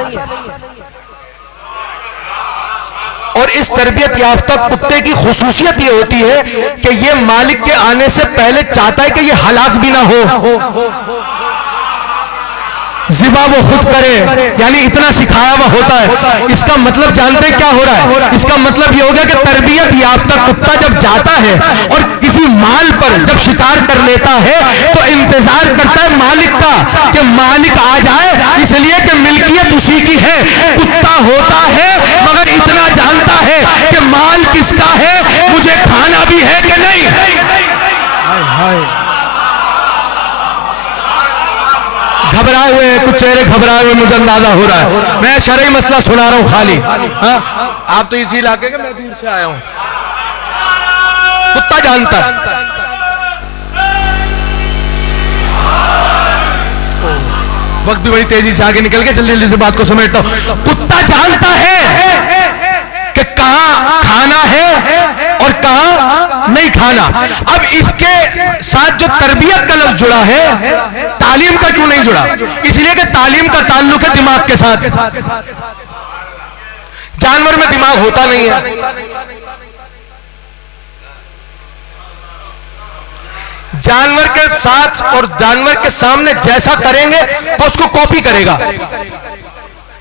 और इस तरबियत याफ्ता कुत्ते की खुसूसियत ये होती है कि ये मालिक के आने से पहले चाहता है कि ये हलाक भी ना हो, ज़िबा वो खुद करे, यानी इतना सिखाया हुआ होता है। इसका मतलब जानते क्या हो रहा है? इसका मतलब ये हो गया कि तरबियत याफ्ता कुत्ता जब जाता है और किसी माल पर जब शिकार कर लेता है तो इंतजार करता है मालिक का कि मालिक आ जाए, इसलिए कि मिल्कियत उसी की है। कुत्ता होता है मगर इतना जानता है कि माल किसका है, मुझे खाना भी है कि नहीं। घबराए हुए कुछ चेहरे घबराए हुए मुझे अंदाजा हो रहा है। मैं शरई मसला सुना रहा हूं खाली। हाँ, आप तो इसी इलाके के, मैं दूर से आया हूं। कुत्ता जानता है, वक्त भी बड़ी तेजी से आगे निकल के जल्दी जल्दी से बात को समेटता हूं। कुत्ता जानता है कि कहां खाना है और कहां नहीं खाना। अब इसके साथ जो तरबियत का लफ्ज जुड़ा है, तालीम का क्यों नहीं जुड़ा? इसलिए कि तालीम का ताल्लुक है दिमाग के साथ। जानवर में दिमाग होता नहीं है। जानवर के साथ और जानवर के सामने जैसा करेंगे तो उसको कॉपी करेगा,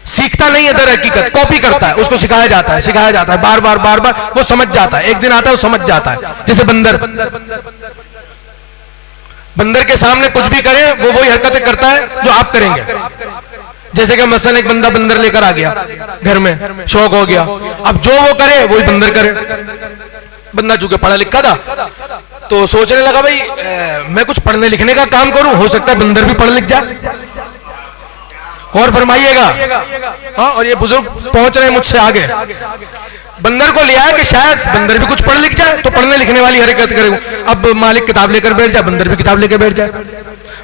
सीखता नहीं है। दर हकीकत कॉपी करता है, उसको सिखाया जाता है बार बार बार बार, वो समझ जाता है। एक दिन आता है वो समझ जाता है। जैसे बंदर के सामने कुछ भी करें वो वही हरकतें करता है जो आप करेंगे। जैसे कि मसलन एक बंदा बंदर लेकर आ गया घर में, शौक हो गया, अब जो वो करे वही बंदर करे। बंदा चूंकि पढ़ा लिखा था तो सोचने लगा भाई मैं कुछ पढ़ने लिखने का काम करूं, हो सकता है बंदर भी पढ़ लिख जाए। और फरमाइएगा। हाँ, और ये बुजुर्ग पहुंच रहे हैं मुझसे आगे। बंदर को लिया है कि शायद बंदर भी कुछ पढ़ लिख जाए तो पढ़ने लिखने वाली हरकत करे। अब मालिक किताब लेकर बैठ जाए, बंदर भी किताब लेकर बैठ जाए।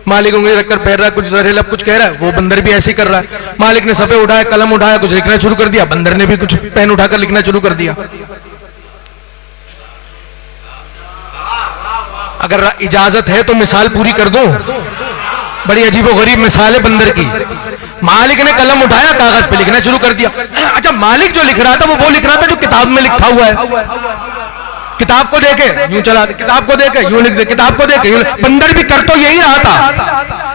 मालिक उंगली रखकर बैठ रहा है, कुछ जहरीला कुछ कह रहा है, वो बंदर भी ऐसे ही कर रहा है। मालिक ने सफ़े उठाया, कलम उठाया, कुछ लिखना शुरू कर दिया, बंदर ने भी कुछ पेन उठाकर लिखना शुरू कर दिया। अगर इजाजत है तो मिसाल पूरी कर दूं। बड़ी अजीबोगरीब मिसाल है बंदर की। मालिक ने कलम उठाया, कागज पे लिखना शुरू कर दिया। अच्छा, मालिक जो लिख रहा था वो लिख रहा था जो किताब में लिखा हुआ है। किताब को देखे यूं चला दे, किताब को देखे यूं लिख दे, किताब को देखे यूं। बंदर भी कर तो यही रहा था,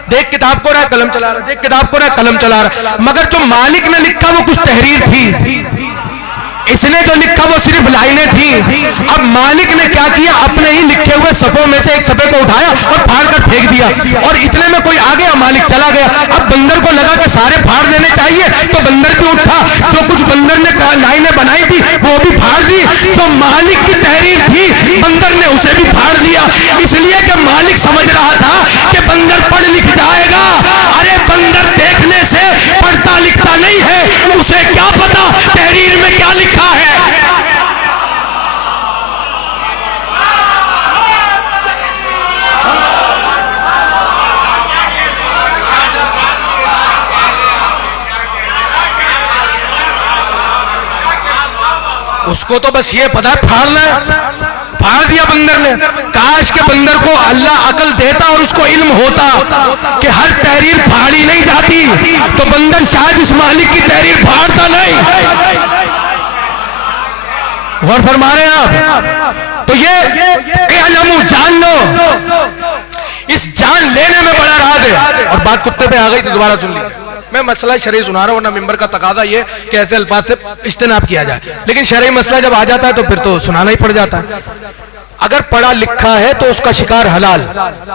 देख किताब को रहा कलम चला रहा, देख किताब को रहा कलम चला रहा। मगर जो मालिक ने लिखा वो कुछ तहरीर थी, इसने जो लिखा वो सिर्फ लाइनें थी। अब मालिक ने क्या किया, अपने ही लिखे हुए सफ़ों में से एक सफ़े को उठाया और फाड़ कर फेंक दिया, और इतने में कोई आ गया, मालिक चला गया। अब बंदर को लगा कि सारे फाड़ देने चाहिए, तो बंदर भी उठा, जो कुछ बंदर ने लाइनें बनाई थी वो भी फाड़ दी। जो मालिक की तहरीर थी बंदर ने उसे भी फाड़ दिया, इसलिए कि मालिक समझ रहा था कि बंदर पढ़ लिख जाएगा। अरे बंदर देखने से पढ़ता लिखता नहीं है, उसे क्या पता तहरीर में क्या लिखा है। उसको तो बस ये पता है फाड़ना है, फाड़ दिया बंदर ने। काश के बंदर को अल्लाह अकल देता और उसको इल्म होता कि हर तहरीर फाड़ी नहीं जाती, तो बंदर शायद इस मालिक की तहरीर फाड़ता नहीं। गौर फरमा रहे हैं आप? तो ये इल्म जान लो, इस जान लेने में बड़ा राज है। और बात कुत्ते पे आ गई तो दोबारा सुन ली। मैं मसला शरई सुना रहा हूं, वरना मिंबर का तकादा ये कि ऐसे अल्फाज से इज्तिनाब किया जाए, लेकिन शरई मसला जब आ जाता है तो फिर तो सुनाना ही पड़ जाता है। अगर पढ़ा लिखा है तो उसका शिकार हलाल।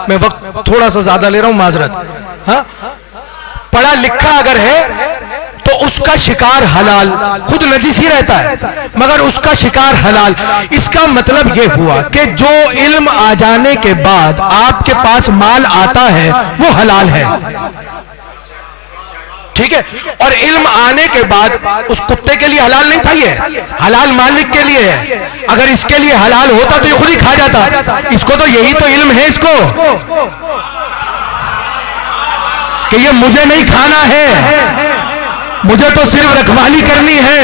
मैं वक्त थोड़ा सा ज्यादा ले रहा हूं, माजरत। हाँ, पढ़ा लिखा अगर है तो उसका शिकार हलाल, खुद नजीस ही रहता है मगर उसका शिकार हलाल। इसका मतलब यह हुआ कि जो इल्म आ जाने के बाद आपके पास माल आता है वो हलाल है, ठीक है। और इल्म आने के बाद उस कुत्ते के लिए हलाल नहीं था, ये हलाल मालिक के लिए है। अगर इसके लिए हलाल होता तो ये खुद ही खा जाता। इसको तो यही तो इल्म है, इसको कि ये मुझे नहीं खाना है, मुझे तो सिर्फ रखवाली करनी है,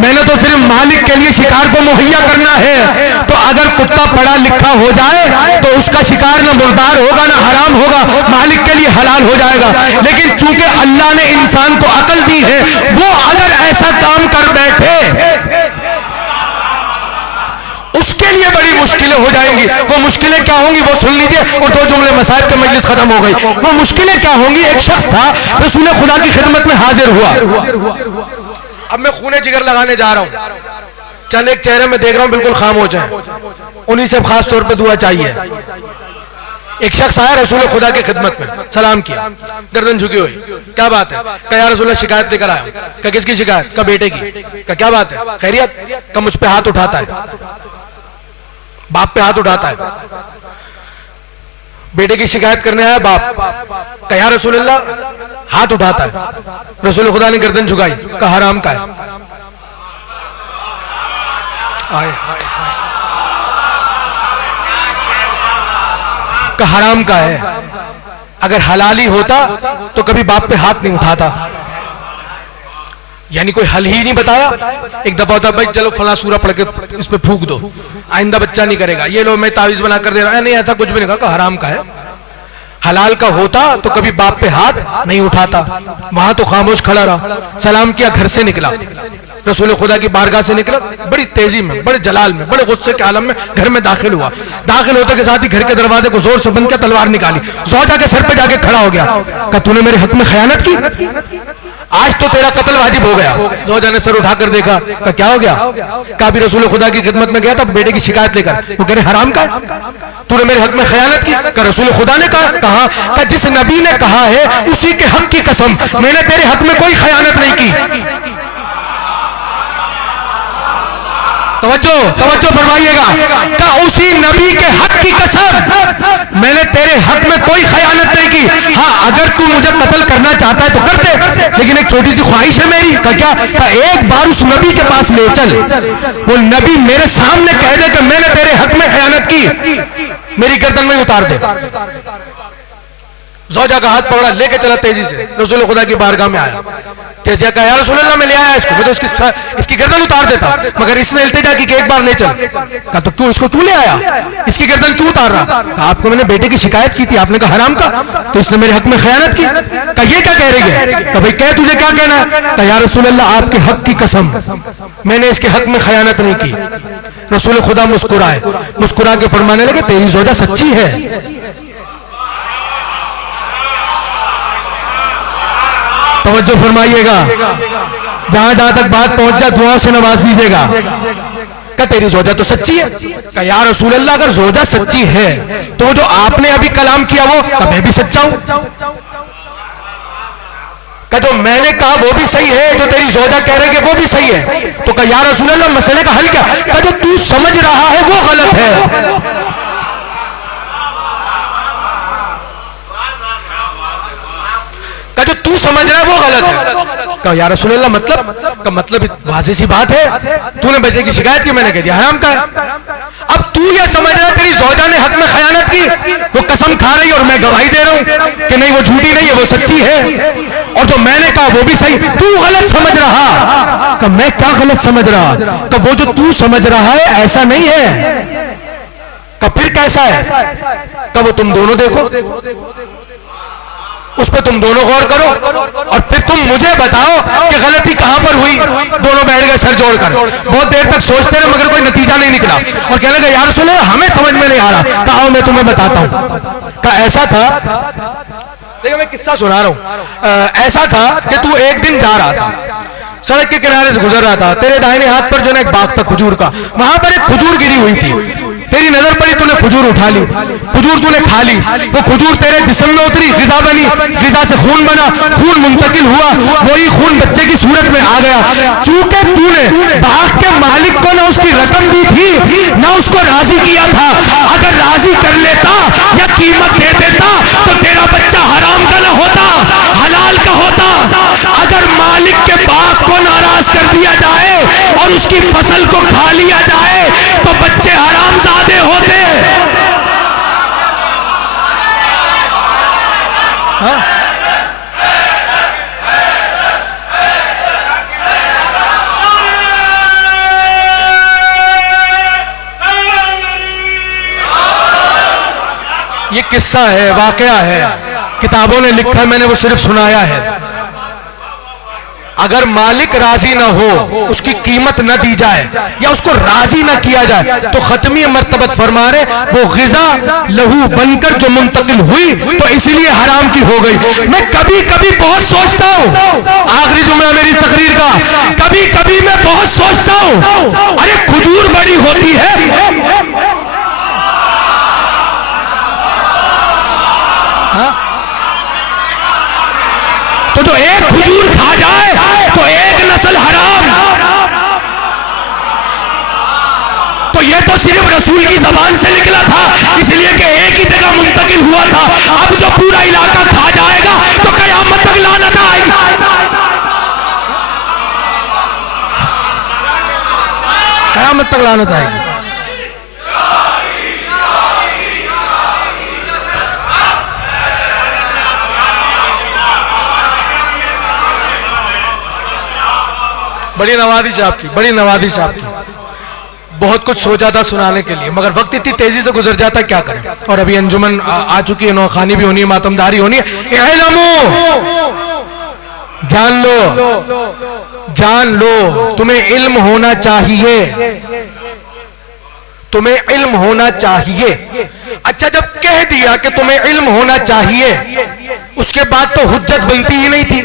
मैंने तो सिर्फ मालिक के लिए शिकार को मुहैया करना है। तो अगर कुत्ता पढ़ा लिखा हो जाए तो उसका शिकार ना मुर्दार होगा ना हराम होगा, मालिक के लिए हलाल हो जाएगा। लेकिन चूंकि अल्लाह ने इंसान को अकल दी है, वो अगर ऐसा काम कर बैठे उसके लिए बड़ी मुश्किलें हो जाएंगी। वो मुश्किलें क्या होंगी वो सुन लीजिए, और दो जुमले मसाइब के मजलिस खत्म हो गई। वो मुश्किलें क्या होंगी? एक शख्स था, रसूल खुदा की खिदमत में हाजिर हुआ। अब मैं खूने जिगर लगाने जा रहा हूं, चंद एक चेहरे में देख रहा हूं बिल्कुल खामोश है, उन्हीं से खास तौर पे दुआ चाहिए। एक शख्स आया रसूल खुदा की खिदमत में, सलाम किया, गर्दन झुकी हुई, क्या बात है? क्या यार रसूल शिकायत लेकर आया? क्या किसकी शिकायत? का बेटे की। क्या बात है? खैरियत? का मुझ पे हाथ उठाता है, बाप पे हाथ उठाता है, बेटे की शिकायत करने आया बाप। का या रसूल अल्लाह हाथ उठाता है। रसूल खुदा ने गर्दन झुकाई, का हराम का है। का हराम का है। अगर हलाली होता तो कभी बाप पे हाथ नहीं उठाता। यानी कोई हल ही नहीं बताया। एक दफा होता भाई चलो फला सूरा पढ़ के इस पे फूक दो, आइंदा बच्चा नहीं करेगा, ये लो मैं तावीज बना कर दे रहा है, नहीं ऐसा कुछ भी नहीं कहा, हराम का है। हलाल का होता तो कभी बाप पे हाथ नहीं उठाता, वहां तो खामोश खड़ा रहा। सलाम किया, घर से निकला, रसूल खुदा की बारगाह से निकला, बड़ी तेजी में, बड़े जलाल में, बड़े गुस्से के आलम में घर में दाखिल हुआ। दाखिल होते के साथ ही घर के दरवाजे को जोर से बंद किया, तलवार निकाली, ज़ौजा के सर पे जाके खड़ा हो गया। कहा तूने मेरे हक में खयानत की, आज तो तेरा कत्ल वाजिब हो गया। ज़ौजा ने सर उठाकर देखा, का क्या हो गया? कहा भी रसूल खुदा की खिदमत में गया था बेटे की शिकायत लेकर, वो कह रहे हराम का है, तूने मेरे हक में खयानत की। का रसूल खुदा ने कहा जिस नबी ने कहा है उसी के हक की कसम, मैंने तेरे हक में कोई खयानत नहीं की। तवज्जो फरमाइएगा, का उसी नबी के हक की कसम, मैंने तेरे हक में कोई खयानत नहीं की। हाँ अगर तू मुझे कत्ल करना चाहता है तो कर दे, लेकिन एक छोटी सी ख्वाहिश है मेरी। का क्या? का एक बार उस नबी के पास ले चल, वो नबी मेरे सामने कह दे कि मैंने तेरे हक में खयानत की, मेरी गर्दन में उतार दे। ज़ौजा का हाथ पकड़ा, लेके चला तेजी से रसूल खुदा की बारगाह में आया। जैसे कहा यार रसूल अल्लाह मैं ले आया इसको, मैं तो इसकी गर्दन उतार देता, मगर इसने इल्तिजा की कि एक बार ले चल। कहा तो क्यों, इसको क्यों ले आया, इसकी गर्दन क्यों उतार रहा? कहा आपको मैंने बेटे की शिकायत की थी, आपने कहा हराम का, तो इसने मेरे हक में खयानत की। कहा ये क्या कह रही है? कहा भाई कह तुझे क्या कहना है? कहा यार रसूल अल्लाह आपके हक की कसम, मैंने इसके हक में खयानत नहीं की। रसूल खुदा मुस्कुराए, मुस्कुरा के फरमाने लगे तेरी ज़ौजा सच्ची है। तवज्जो फरमाइएगा, जहां जहां तक बात पहुंच जाए दुआओं से नवाज दीजिएगा। क्या तेरी ज़ौजा तो सच्ची है? क्या या रसूल अल्लाह अगर ज़ौजा सच्ची है तो जो आपने अभी कलाम किया वो क्या मैं भी सच्चा हूं? क्या जो मैंने कहा वो भी सही है, जो तेरी ज़ौजा कह रहे वो भी सही है? तो क्या या रसूल अल्लाह मसले का हल क्या? क्या जो तू समझ रहा है वो गलत है। का जो तू समझ रहा है वो गलत है। कहा या रसूल अल्लाह मतलब? का मतलब वाज़ेह सी बात है, तूने बेटे की शिकायत की, मैंने कह दिया हराम का है। अब तू ये समझ रहा है तेरी ज़ौजा ने हक में खयानत की, वो कसम खा रही है और मैं गवाही दे रहा हूं कि नहीं वो झूठी नहीं है, वो सच्ची है, और जो मैंने कहा वो भी सही, तू गलत समझ रहा। का मैं क्या गलत समझ रहा? का वो जो तू समझ रहा है ऐसा नहीं है। का फिर कैसा है? का वो तुम दोनों देखो, उस पर तुम दोनों गौर करो और फिर तुम मुझे बताओ कि गलती कहां पर हुई। दोनों बैठ गए सर जोड़कर, बहुत देर तक सोचते रहे मगर कोई नतीजा नहीं निकला, और कहने लगे यार सुनो हमें समझ में नहीं आ रहा। कहा मैं तुम्हें बताता हूं। कहा ऐसा था, देखो मैं किस्सा सुना रहा हूं। ऐसा था कि तू एक दिन जा रहा था, सड़क के किनारे से गुजर रहा था, तेरे दाहिने हाथ पर जो ना एक बाग था खजूर का, वहां पर एक खजूर गिरी हुई थी, तेरी नजर पड़ी, तूने खजूर उठा ली, खजूर तूने खा ली, वो खजूर तेरे जिस्म में उतरी, गिजा बनी, गिजा से खून बना, खून मुंतकिल हुआ, वही खून बच्चे की सूरत में आ गया। चूंकि तूने बाग के मालिक को ना उसकी रकम दी थी ना उसको राजी किया था, अगर राजी कर लेता या कीमत दे देता तो तेरा बच्चा हराम का ना होता, हलाल का होता। अगर मालिक के बाग को नाराज कर दिया जाए और उसकी फसल को खा लिया जाए तो बच्चे हरामजादे होते। ये किस्सा है, वाकया है, किताबों ने लिखा है, मैंने वो सिर्फ सुनाया है। अगर मालिक राजी ना हो, उसकी कीमत न दी जाए या उसको राजी ना किया जाए तो खत्मी मर्तबत फरमा रहे वो ग़िज़ा लहू बनकर जो मुंतकिल हुई तो इसलिए हराम की हो गई। मैं कभी कभी बहुत सोचता हूँ, आखिरी जुमला मेरी तकरीर का, कभी कभी मैं बहुत सोचता हूँ अरे खजूर बड़ी होती है, तो जो एक खजूर खा जाए तो एक नस्ल हराम। तो ये तो सिर्फ रसूल की जबान से निकला था, इसलिए कि एक ही जगह मुंतकिल हुआ था। अब जो पूरा इलाका खा जाएगा तो कयामत तक लानत आएगी। कयामत तक लानत आएगी। बड़ी नवाजिश आपकी, बड़ी नवाजिश आपकी। बहुत कुछ सोचा था सुनाने के लिए, मगर वक्त इतनी तेजी से गुजर जाता, क्या करें। और अभी अंजुमन आ चुकी है, नौखानी भी होनी है, मातमदारी होनी है। इल्मो, जान लो, जान लो, तुम्हें इल्म होना चाहिए, तुम्हें इल्म होना चाहिए। अच्छा, जब कह दिया कि तुम्हें इल्म होना चाहिए, उसके बाद तो हुज्जत बनती ही नहीं थी,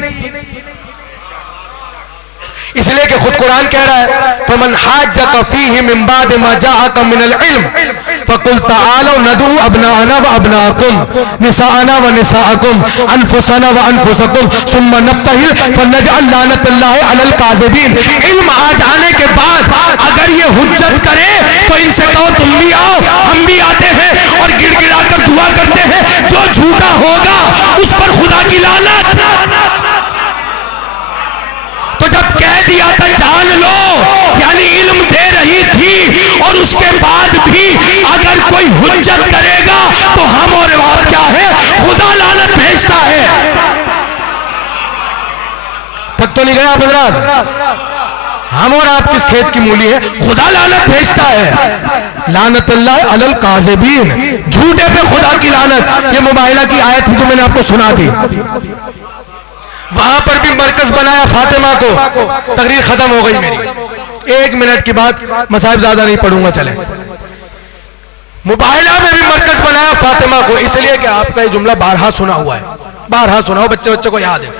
इसलिए कि खुद कुरान कह रहा है फमन हाज्जक फीहि मिन बाद मा जाअक मिनल इल्म फकुल तआलू नदू अबनाअना व अबनाकुम निसाअना व निसाअकुम अनफुसना व अनफुसकुम सुम्मा नब्तहिल फनजअल लानतल्लाहि अलल काज़िबीन। इल्म आ जाने के बाद अगर ये हुज्जत करे तो इनसे कहो तुम भी आओ, हम भी आते हैं और गिड़गिड़ा कर दुआ करते हैं, जो झूठा होगा उस पर खुदा की लानत। तो जब कह दिया था जान लो, यानी इल्म दे रही थी, और उसके बाद भी अगर कोई हुज्जत करेगा तो हम और आप क्या है, खुदा लानत भेजता है। तक तो नहीं गया हजरात, हम और आप किस खेत की मूली है, खुदा लानत भेजता है। लानत अल्लाह अलल काज़िबीन, झूठे पे खुदा की लानत। ये मुबाहिला की आयत थी जो मैंने आपको सुना दी। वहां पर भी मरकज बनाया फातिमा को। तकरीर खत्म हो गई मेरी, 1 मिनट के बाद मसाइब ज्यादा नहीं पढ़ूंगा, चले। मुबाहिला में भी मरकज बनाया फातिमा को, इसलिए कि आपका ये जुमला बारहा सुना हुआ है, बारहा सुना हो, बच्चे बच्चे को याद है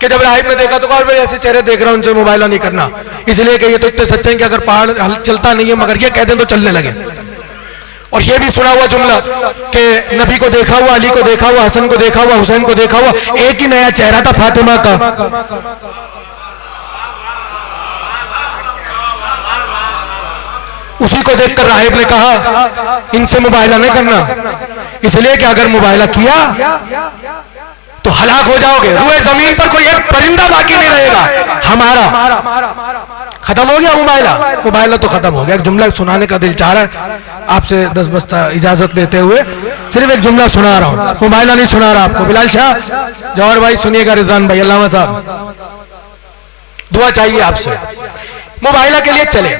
कि जब राहिब ने देखा तो कहा भाई ऐसे चेहरे देख रहा हूं, उनसे मुबाहिला नहीं करना, इसलिए कि ये तो इतने सच्चे हैं कि अगर पहाड़ चलता नहीं है मगर ये कह दें तो चलने लगे। और ये भी सुना हुआ जुमला कि नबी को देखा हुआ, अली को देखा हुआ, हसन को देखा हुआ, हुसैन को देखा हुआ, एक ही नया चेहरा था फातिमा का। उसी को देखकर राहिब ने कहा इनसे मुबाहिला नहीं करना, इसलिए कि अगर मुबाहिला किया तो हलाक हो जाओगे, रूए जमीन पर कोई एक परिंदा बाकी नहीं रहेगा हमारा। खत्म हो गया मुबाहिला, मुबाहिला तो खत्म हो गया। एक जुमला सुनाने का दिल चाह रहा है, आपसे 10 बस्ता इजाजत देते हुए सिर्फ एक जुमला सुना रहा हूं, मुबाहिला नहीं सुना रहा आपको। बिलाल शाह, जौहर भाई सुनिएगा, रिजवान भाई, अल्लामा साहब, दुआ चाहिए आपसे। मुबाहिला के लिए चले।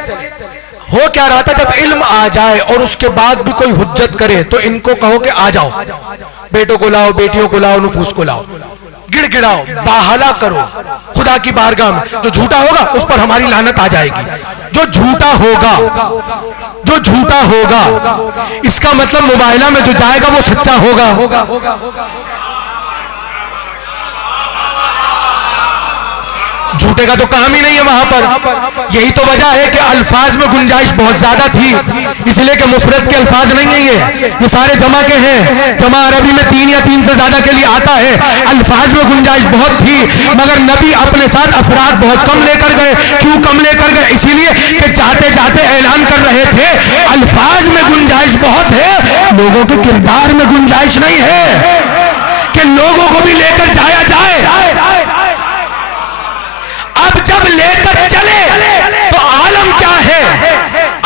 हो क्या रहा था, जब इल्म आ जाए और उसके बाद भी कोई हुज्जत करे तो इनको कहो कि आ जाओ, बेटों को लाओ, बेटियों को लाओ, नुफूस को लाओ, गिड़गिड़ाओ, बाहला करो खुदा की बारगाह में। जो झूठा होगा उस पर हमारी लानत आ जाएगी। जो झूठा होगा, जो झूठा होगा, इसका मतलब मुबाहिला में जो जाएगा वो सच्चा होगा। झूठे का तो काम ही नहीं है वहां पर। यही तो वजह है कि अल्फाज में गुंजाइश बहुत ज्यादा थी, इसलिए कि मुफरद के अल्फाज नहीं है, ये सारे जमा के हैं। जमा अरबी में 3 या 3 से ज्यादा के लिए आता है। अल्फाज में गुंजाइश बहुत थी, मगर नबी अपने साथ अफराद बहुत कम लेकर गए। क्यों कम लेकर गए? इसीलिए कि जाते जाते ऐलान कर रहे थे अल्फाज में गुंजाइश बहुत है, लोगों के किरदार में गुंजाइश नहीं है कि लोगों को भी लेकर जाया जाए। अब जब लेकर चले तो आलम क्या है?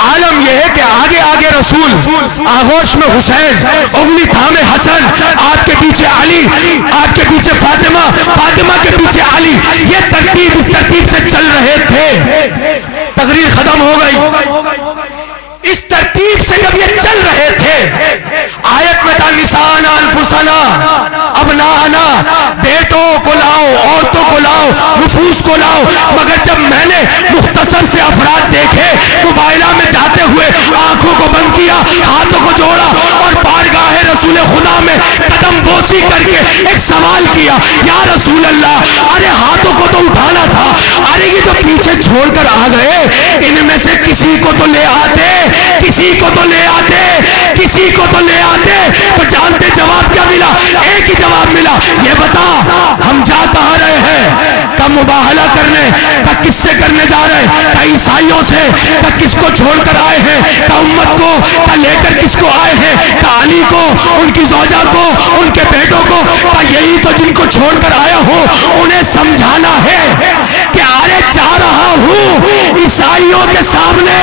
आलम यह है कि आगे आगे रसूल, आगोश में हुसैन, उंगली थामे हसन, आपके पीछे अली, आपके पीछे फातिमा, फातिमा के पीछे अली। ये तरतीब इस तरतीब से चल रहे थे। तकरीर खत्म हो गई। इस तरतीब से जब ये चल रहे थे, आयत में निसाना अनफुसना अबनाना, बेटों को लाओ, औरतों को लाओ, नुफूस को लाओ। मगर जब मैंने मुख्तसर से अफराद देखे मुबाइला में जाते हुए, आंखों को बंद किया, हाथों को जोड़ा और बारगाह रसूल खुदा में कदम बोसी करके एक सवाल किया, या रसूल अल्लाह, अरे हाथों को तो उठाना था, अरे ये तो पीछे छोड़कर आ गए, इनमें से किसी को तो ले आते, किसी को तो ले आते, किसी को तो ले आते। तो जानते जवाब क्या मिला? एक ही जवाब मिला, ये बता हम जा कहाँ रहे हैं? का मुबाहला करने, का किससे करने जा रहे हैं? का ईसाइयों से? का किसको छोड़कर आए हैं? का उम्मत को? का लेकर किसको आए हैं? का अली को, उनकी ज़ौजा को, उनके बेटों को? का यही तो जिनको छोड़कर आया हो उन्हें समझाना है कि अरे जा रहा हूं ईसाइयों के सामने,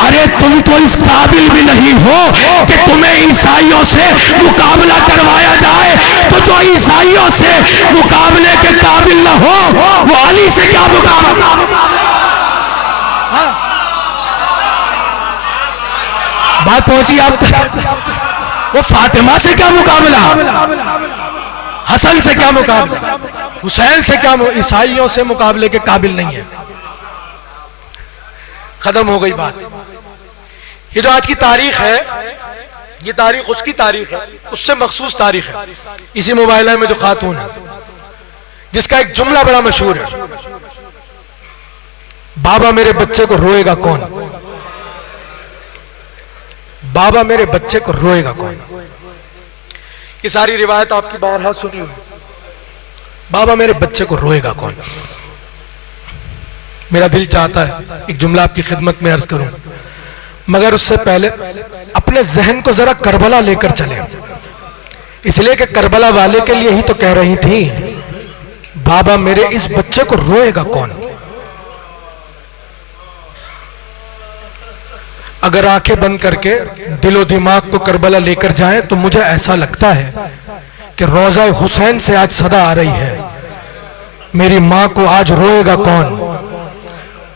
अरे तुम तो इस काबिल भी नहीं हो कि तुम्हें ईसाइयों से मुकाबला करवाया जाए। तो जो ईसाइयों से मुकाबले के काबिल न हो वो अली से क्या मुकाबला? बात पहुंची आप तक? वो फातिमा से क्या मुकाबला, हसन से क्या मुकाबला, हुसैन से क्या? ईसाइयों से मुकाबले के काबिल नहीं है। खत्म हो गई बात। ये जो आज की तारीख है, ये तारीख उसकी तारीख है, उससे मखसूस तारीख है। इसी मोबाइल में जो खातून है जिसका एक जुमला बड़ा मशहूर है, बाबा मेरे बच्चे को रोएगा कौन? बाबा मेरे बच्चे को रोएगा कौन? ये सारी रिवायत आपकी बारहा सुनी हुई। बाबा मेरे बच्चे को रोएगा कौन? मेरा दिल चाहता है एक जुमला आपकी खिदमत में अर्ज करूं, मगर उससे पहले अपने जहन को जरा करबला लेकर चले, इसलिए कि करबला वाले के लिए ही तो कह रही थी, बाबा मेरे इस बच्चे को रोएगा कौन? अगर आंखें बंद करके दिलो दिमाग को करबला लेकर जाएं तो मुझे ऐसा लगता है कि रोजा हुसैन से आज सदा आ रही है, मेरी मां को आज रोएगा कौन?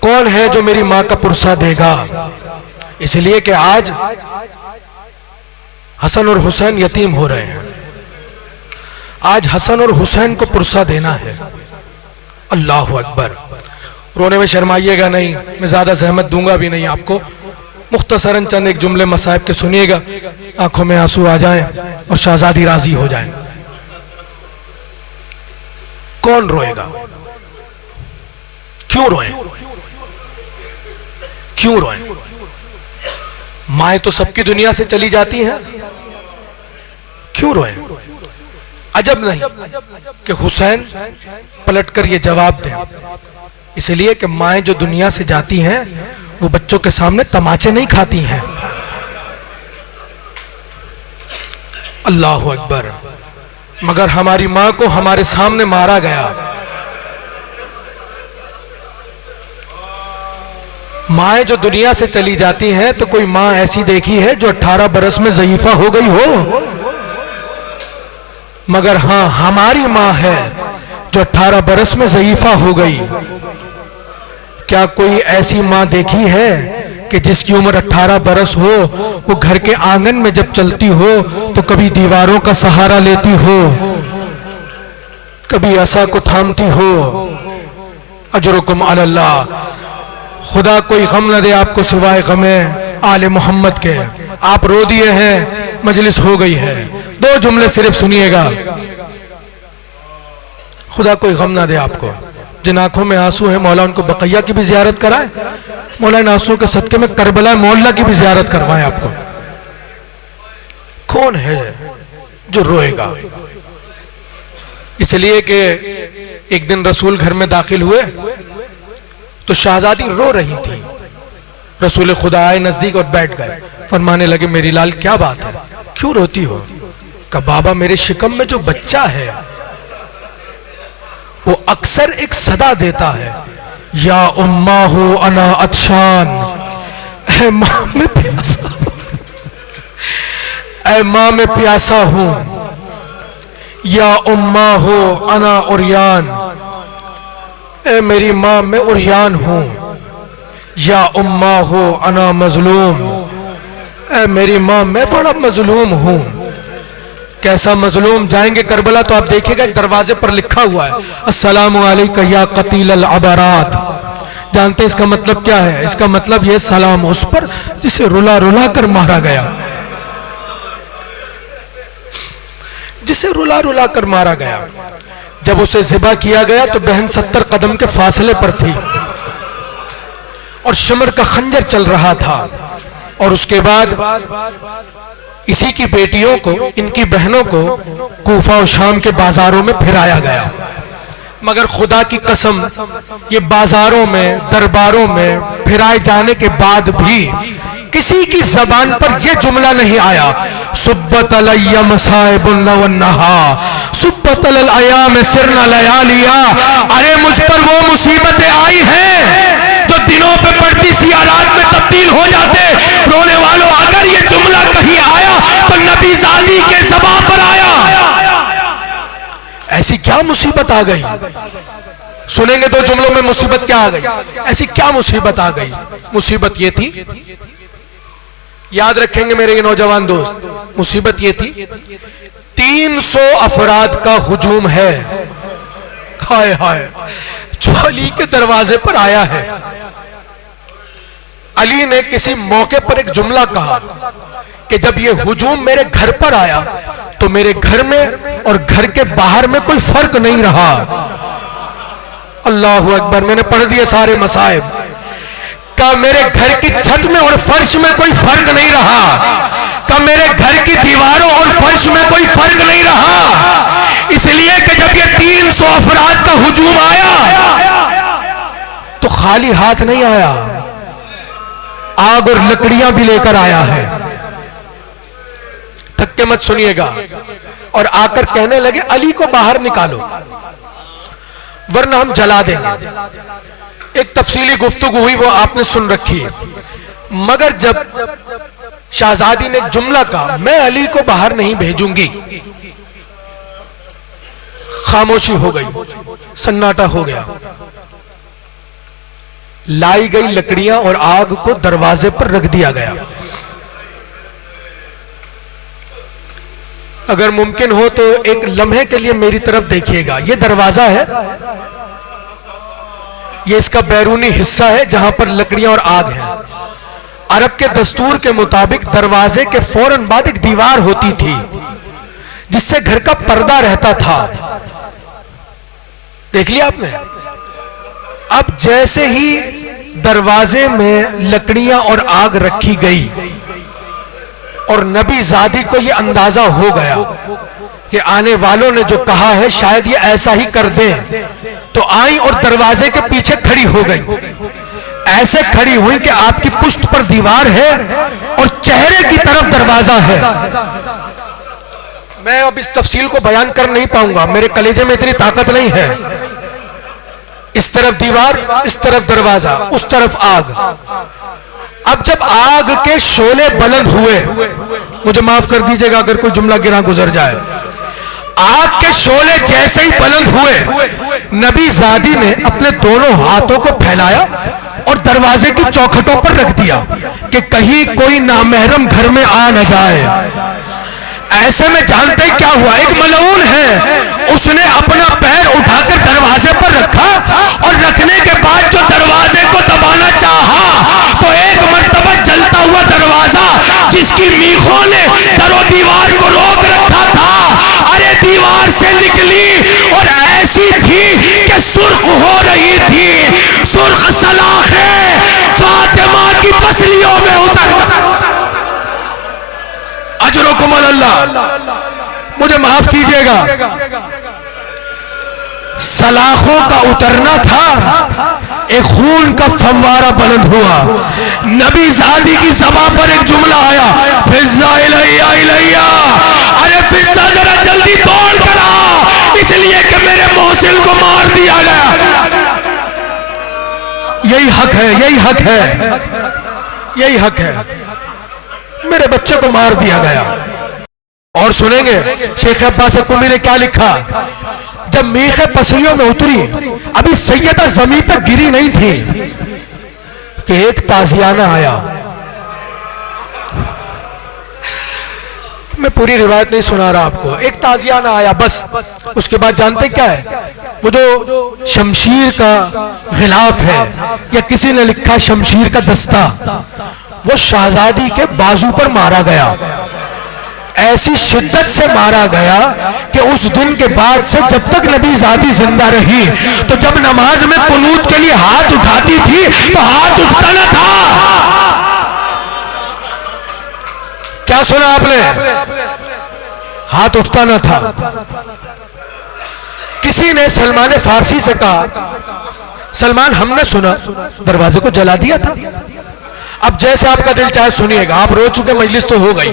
कौन है जो मेरी मां का पुरसा देगा? इसलिए कि आज हसन और हुसैन यतीम हो रहे हैं, आज हसन और हुसैन को पुरसा देना है। अल्लाह अकबर। रोने में शर्माइएगा नहीं, मैं ज्यादा जहमत दूंगा भी नहीं आपको, मुख्तसरन चंद एक जुमले मसाइब के सुनिएगा, आंखों में आंसू आ जाएं और शहजादी राजी हो जाएं। कौन रोएगा? क्यों रोएं? क्यों रोएं? माएं तो सबकी दुनिया से चली जाती हैं, क्यों रोएं? अजब नहीं कि हुसैन पलटकर ये जवाब दें, इसलिए कि माएं जो दुनिया से जाती हैं वो बच्चों के सामने तमाचे नहीं खाती हैं। अल्लाह अकबर। मगर हमारी मां को हमारे सामने मारा गया। माएं जो दुनिया से चली जाती हैं तो कोई मां ऐसी देखी है जो 18 बरस में ज़ईफा हो गई हो? मगर हां, हमारी मां है जो 18 बरस में ज़ईफा हो गई। क्या कोई ऐसी मां देखी है कि जिसकी उम्र 18 बरस हो, वो घर के आंगन में जब चलती हो तो कभी दीवारों का सहारा लेती हो, कभी असा को थामती हो? अजरुकुम अलल्लाह। खुदा कोई गम न दे आपको सिवाय गमे आले मोहम्मद के। आप रो दिए हैं, मजलिस हो गई है। 2 जुमले सिर्फ सुनिएगा, खुदा कोई गम ना दे आपको। जिन आंखों में आंसू है, मौला उनको बकैया की भी जियारत कराए, मौला इन आंसुओं के सदके में करबला मोहल्ला की भी जियारत करवाए आपको। कौन है जो रोएगा? इसलिए कि एक दिन रसूल घर में दाखिल हुए तो शहजादी रो रही थी। रसूल खुदा आए नजदीक और बैठ गए। फरमाने लगे, मेरी लाल क्या बात है, क्यों रोती हो? कहा, बाबा मेरे शिकम में जो बच्चा है वो अक्सर एक सदा देता है, या उम्मा हो अना अतशान, ऐ मां में प्यासा, ऐ मां में प्यासा हूं। या उम्मा हो अना उरियान, ऐ मेरी मां में उरियान हूं। या उम्मा हो अना मजलूम, ऐ मेरी मां मैं बड़ा मजलूम हूं। कैसा मजलूम। जाएंगे करबला तो आप देखिएगा एक दरवाजे पर लिखा हुआ है अस्सलामु अलैका या कतील अल अबरात। जानते इसका मतलब क्या है? इसका मतलब यह सलाम उस पर जिसे रुला रुला कर मारा गया, जिसे रुला रुला कर मारा गया। जब उसे ज़िबा किया गया तो बहन 70 कदम के फासले पर थी और शमर का खंजर चल रहा था। और उसके बाद इसी की बेटियों को, इनकी बहनों को कूफा और शाम के बाजारों में फिराया गया। मगर खुदा की कसम, ये बाजारों में, दरबारों में फिराए जाने के बाद भी किसी की जबान पर यह जुमला नहीं आया सुब्बत अलैया मसाइबुन वन्नहा सुब्बत अल अयाम सिरना लयालिया। अरे मुझ पर वो मुसीबतें आई हैं जो दिनों पे पड़ती सी रात में तब्दील हो जाते। रोने वालों, अगर ये जुमला कहीं आया तो नबी ज़ादी के ज़बान पर आया। ऐसी क्या मुसीबत आ गई? सुनेंगे दो जुमलों में मुसीबत क्या आ गई। ऐसी क्या मुसीबत आ गई? मुसीबत ये थी, याद रखेंगे मेरे ये नौजवान दोस्त, मुसीबत ये थी 300 अफराद का हुजूम है। हाय हाय, जो अली के दरवाजे पर आया है। अली ने किसी मौके पर एक जुमला कहा कि जब ये हुजूम मेरे घर पर आया तो मेरे घर में और घर के बाहर में कोई फर्क नहीं रहा। अल्लाहु अकबर, मैंने पढ़ दिए सारे मसाइब का। मेरे घर की छत में और फर्श में कोई फर्क नहीं रहा का। मेरे घर की दीवारों और फर्श में कोई फर्क नहीं रहा। इसलिए कि जब ये 300 अफराद का हुजूम आया तो खाली हाथ नहीं आया, आग और लकड़ियां भी लेकर आया है। थक के मत सुनिएगा। और आकर कहने लगे अली को बाहर निकालो वरना हम जला देंगे। एक तफसीली गुफ्तगू हुई, वो आपने सुन रखी है। मगर जब शाहजादी ने जुमला कहा मैं अली को बाहर नहीं भेजूंगी, खामोशी हो गई, सन्नाटा हो गया। लाई गई लकड़ियां और आग को दरवाजे पर रख दिया गया। अगर मुमकिन हो तो एक लम्हे के लिए मेरी तरफ देखिएगा। यह दरवाजा है, यह इसका बैरूनी हिस्सा है जहां पर लकड़ियां और आग है। अरब के दस्तूर के मुताबिक दरवाजे के फौरन बाद एक दीवार होती थी जिससे घर का पर्दा रहता था। देख लिया आपने? अब जैसे ही दरवाजे में लकड़ियां और आग रखी गई और नबी ज़ादी को यह अंदाजा हो गया कि आने वालों ने जो कहा है शायद ये ऐसा ही कर दें, तो आई और दरवाजे के पीछे खड़ी हो गई। ऐसे खड़ी हुई कि आपकी पुष्ट पर दीवार है और चेहरे की तरफ दरवाजा है। मैं अब इस तफसील को बयान कर नहीं पाऊंगा, मेरे कलेजे में इतनी ताकत नहीं है। इस तरफ दीवार, इस तरफ दरवाजा, उस तरफ आग। अब जब आग के शोले बुलंद हुए, मुझे माफ कर दीजिएगा अगर कोई जुमला गिरा गुजर जाए, आग के शोले जैसे ही बुलंद हुए नबी ज़ादी ने अपने दोनों हाथों को फैलाया और दरवाजे की चौखटों पर रख दिया कि कहीं कोई नामहरम घर में आ न जाए। ऐसे में जानते क्या हुआ, एक मलऊन है, उसने अपना पैर उठाकर दरवाजे पर रखा और रखने के बाद जो दरवाजे को दबाना चाहा तो एक मर्तबा जलता हुआ दरवाजा जिसकी मीखों ने दरो दीवार को रोक रखा था, अरे दीवार से निकली और ऐसी थी कि सुर्ख हो रही थी। सुर्ख सलाखें फातिमा की पसलियों में उतर गई। अजरुकुम अल्लाह, मुझे माफ कीजिएगा, सलाखों का उतरना था, एक खून का फव्वारा बुलंद हुआ। नबी ज़ादी की ज़बान पर एक जुमला आया, फिज़्ज़ा इलैया इलैया, अरे फिज़्ज़ा जरा जल्दी दौड़ कर आ, इसलिए कि मेरे मोहसिन को मार दिया गया। यही हक है, यही हक है, यही हक है, मेरे बच्चे को मार दिया गया। और सुनेंगे शेख अब्बास कुमी ने क्या लिखा, जब मीखे पसलियों में उतरी, अभी सैयदा जमीन पर गिरी नहीं थी कि एक ताजियाना आया। मैं पूरी रिवायत नहीं सुना रहा आपको, एक ताजियाना आया बस। उसके बाद जानते क्या है, वो जो शमशीर का गिलाफ है या किसी ने लिखा शमशीर का दस्ता, वो शहजादी के बाजू पर मारा गया। ऐसी शिद्दत से मारा गया कि उस दिन के बाद से जब तक नबी ज़ादी जिंदा रही तो जब नमाज में कुनूत के लिए हाथ उठाती थी तो हाथ उठता न था। क्या सुना आपने? हाथ उठता न था। किसी ने सलमान फारसी से कहा, सलमान हमने सुना दरवाजे को जला दिया था। अब जैसे आपका दिल चाहे सुनिएगा, आप रो चुके, मजलिस तो हो गई,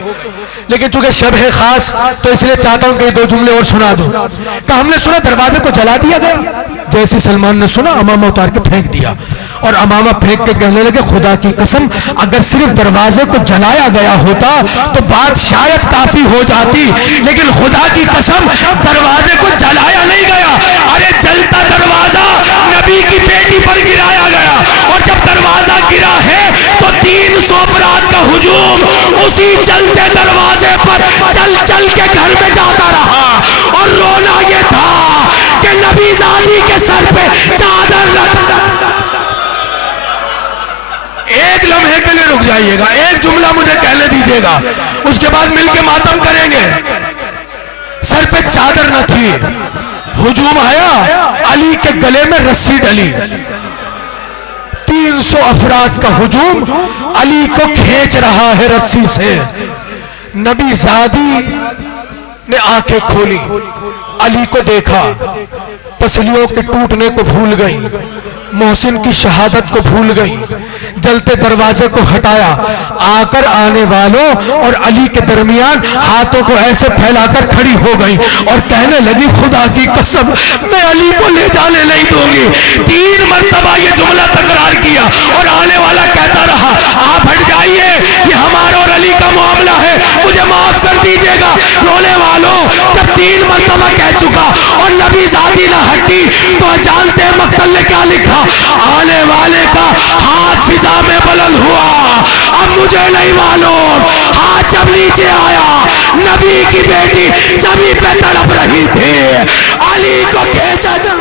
लेकिन चूंकि शब है खास तो इसलिए चाहता हूं कि दो जुमले और सुना दूं। तो हमने सुना दरवाजे को जला दिया गया। जैसे सलमान ने सुना अमामा उतार के फेंक दिया और अमामा फेंक के कहने लगे, खुदा की कसम अगर सिर्फ दरवाजे को जलाया गया होता तो बात शायद काफी हो जाती, लेकिन खुदा की कसम दरवाजे को जलाया नहीं गया। अरे जलता दरवाजा नबी की बेटी पर गिराया गया, और जब दरवाजा गिरा है तो 300 अफराद का हुजूम उसी जलते दरवाजे पर चल चल के घर में जाता रहा। और रोना ये था कि नबी ज़ादी के सर पे चादर रख। एक लम्हे के लिए रुक जाइएगा, एक जुमला मुझे कहने दीजिएगा, उसके बाद मिलके मातम करेंगे। सर पे चादर न थी, हुजूम आया, अली के गले में रस्सी डली, 300 अफराद का हुजूम अली को खींच रहा है रस्सी से। नबी ज़ादी ने आंखें खोली, अली को देखा, पसलियों के टूटने को भूल गई, मोहसिन की शहादत को भूल गई, जलते दरवाजे को हटाया, आकर आने वालों और अली के दरमियान हाथों को ऐसे फैलाकर खड़ी हो गई और कहने लगी, खुदा की कसम मैं अली को ले जाने नहीं दूंगी। 3 मरतबा ये जुमला तकरार किया और आने वाला कहता रहा, आप हट जाइए, ये हमारा और अली का मामला है, मुझे माफ कर दीजिएगा। रोने वालों जब 3 मरतबा कह चुका और नबी ज़ादी ना हटी तो जानते हैं मक्तल ने क्या लिखा, आने वाले का हाथ फिजा में बुलंद हुआ। अब मुझे नहीं मालूम, हाथ जब नीचे आया नबी की बेटी जमीन पे तड़प रही थी, अली को खींचा जा